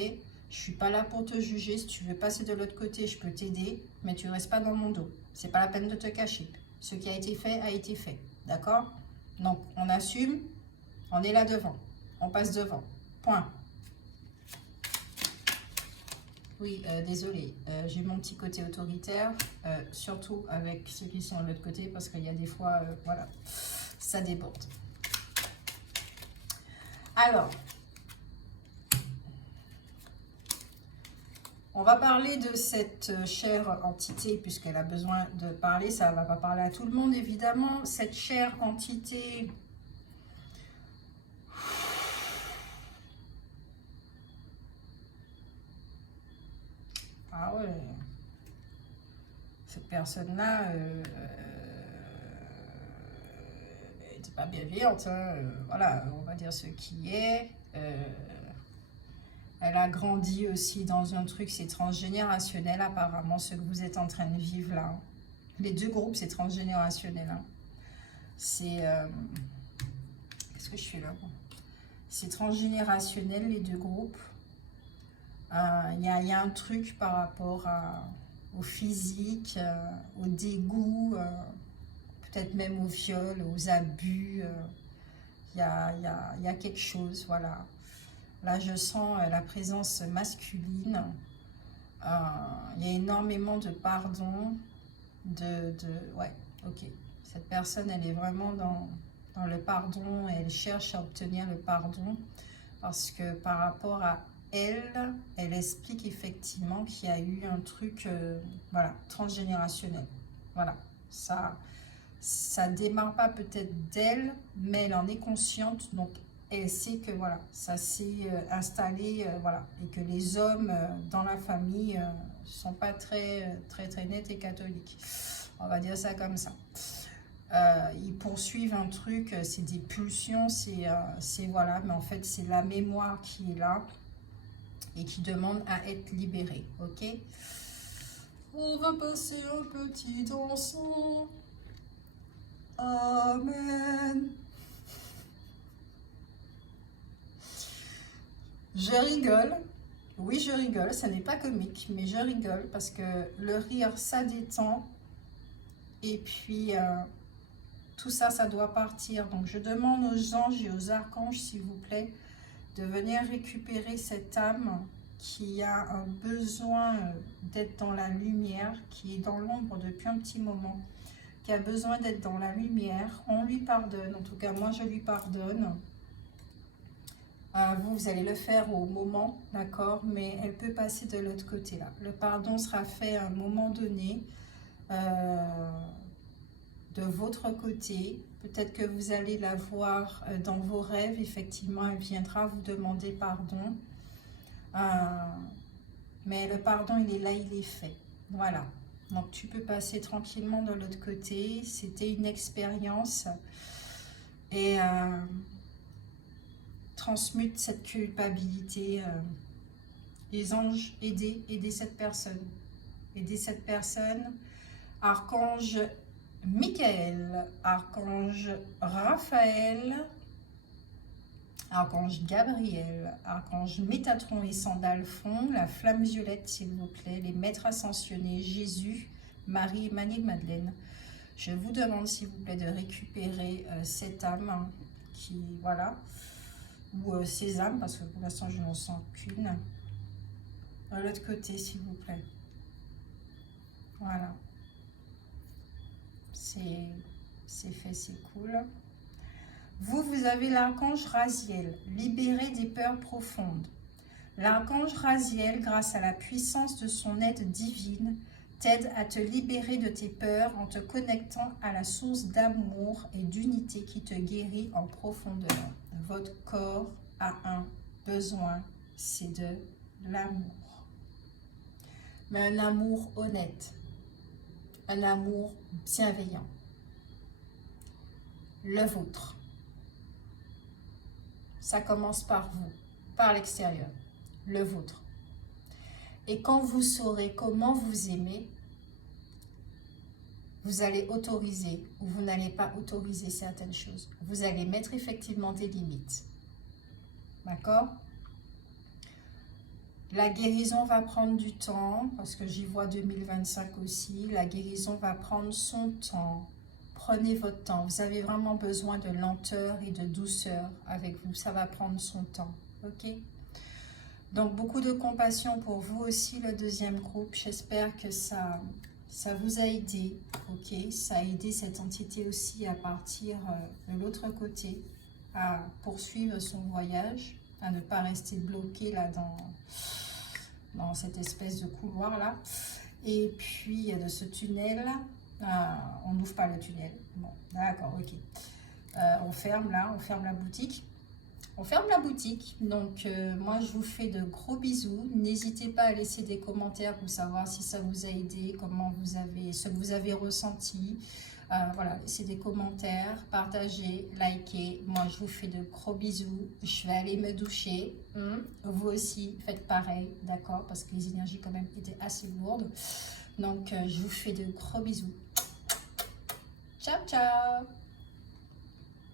Je suis pas là pour te juger. Si tu veux passer de l'autre côté, je peux t'aider, mais tu restes pas dans mon dos. C'est pas la peine de te cacher. Ce qui a été fait a été fait, d'accord? Donc on assume, on est là devant, on passe devant, point. Oui, désolé, j'ai mon petit côté autoritaire, surtout avec ceux qui sont de l'autre côté, parce qu'il y a des fois, voilà, ça déborde. Alors, on va parler de cette chère entité, puisqu'elle a besoin de parler. Ça ne va pas parler à tout le monde, évidemment. Cette chère entité... Ah ouais. Cette personne-là, elle n'était pas bienveillante. Hein. Voilà, on va dire ce qui est... Elle a grandi aussi dans un truc, c'est transgénérationnel apparemment, ce que vous êtes en train de vivre là. Les deux groupes, c'est transgénérationnel. Hein. C'est... Qu'est-ce que je fais là? C'est transgénérationnel, les deux groupes. Il y a un truc par rapport au physique, au dégoût, peut-être même au viol, aux abus. Il y a quelque chose, voilà. Là, je sens la présence masculine. Il y a énormément de pardon. Ouais, ok. Cette personne, elle est vraiment dans le pardon. Et elle cherche à obtenir le pardon. Parce que par rapport à elle explique effectivement qu'il y a eu un truc voilà, transgénérationnel. Voilà. Ça démarre pas peut-être d'elle, mais elle en est consciente. Donc, elle sait que voilà, ça s'est installé, voilà, et que les hommes dans la famille sont pas très nets et catholiques. On va dire ça comme ça. Ils poursuivent un truc, c'est des pulsions, c'est voilà, mais en fait c'est la mémoire qui est là et qui demande à être libérée, ok? On va passer un petit dansant. Amen. Je rigole, oui je rigole, ça n'est pas comique, mais je rigole parce que le rire ça détend et puis tout ça, ça doit partir. Donc je demande aux anges et aux archanges, s'il vous plaît, de venir récupérer cette âme qui a un besoin d'être dans la lumière, qui est dans l'ombre depuis un petit moment, qui a besoin d'être dans la lumière. On lui pardonne, en tout cas moi je lui pardonne. Vous allez le faire au moment, d'accord, mais elle peut passer de l'autre côté là. Le pardon sera fait à un moment donné de votre côté. Peut-être que vous allez la voir dans vos rêves, effectivement, elle viendra vous demander pardon. Mais le pardon, il est là, il est fait. Voilà. Donc tu peux passer tranquillement de l'autre côté. C'était une expérience. Et transmute cette culpabilité. Les anges, aidez cette personne. Aidez cette personne. Archange Michael, Archange Raphaël, Archange Gabriel, Archange Métatron et Sandalphon, la flamme violette s'il vous plaît, les maîtres ascensionnés, Jésus, Marie, Emmanuel, Madeleine. Je vous demande s'il vous plaît de récupérer cette âme qui, voilà, ou ces âmes, parce que pour l'instant je n'en sens qu'une. De l'autre côté s'il vous plaît. Voilà. C'est fait, c'est cool. Vous avez l'archange Raziel, libéré des peurs profondes. L'archange Raziel, grâce à la puissance de son aide divine, t'aide à te libérer de tes peurs en te connectant à la source d'amour et d'unité qui te guérit en profondeur. Votre corps a un besoin, c'est de l'amour. Mais un amour honnête, un amour bienveillant. Le vôtre. Ça commence par vous, par l'extérieur, le vôtre. Et quand vous saurez comment vous aimez, vous allez autoriser ou vous n'allez pas autoriser certaines choses. Vous allez mettre effectivement des limites. D'accord? La guérison va prendre du temps, parce que j'y vois 2025 aussi. La guérison va prendre son temps. Prenez votre temps. Vous avez vraiment besoin de lenteur et de douceur avec vous. Ça va prendre son temps. Ok? Donc, beaucoup de compassion pour vous aussi, le deuxième groupe. J'espère que ça vous a aidé. Ok? Ça a aidé cette entité aussi à partir de l'autre côté, à poursuivre son voyage, à ne pas rester bloqué là dans cette espèce de couloir là. Et puis, de ce tunnel. On n'ouvre pas le tunnel. Bon, d'accord, ok. On ferme là, on ferme la boutique. On ferme la boutique. Donc, moi, je vous fais de gros bisous. N'hésitez pas à laisser des commentaires pour savoir si ça vous a aidé, ce que vous avez ressenti. Voilà, laissez des commentaires, partagez, likez. Moi, je vous fais de gros bisous. Je vais aller me doucher. Vous aussi, faites pareil, d'accord? Parce que les énergies, quand même, étaient assez lourdes. Donc, je vous fais de gros bisous. Ciao, ciao!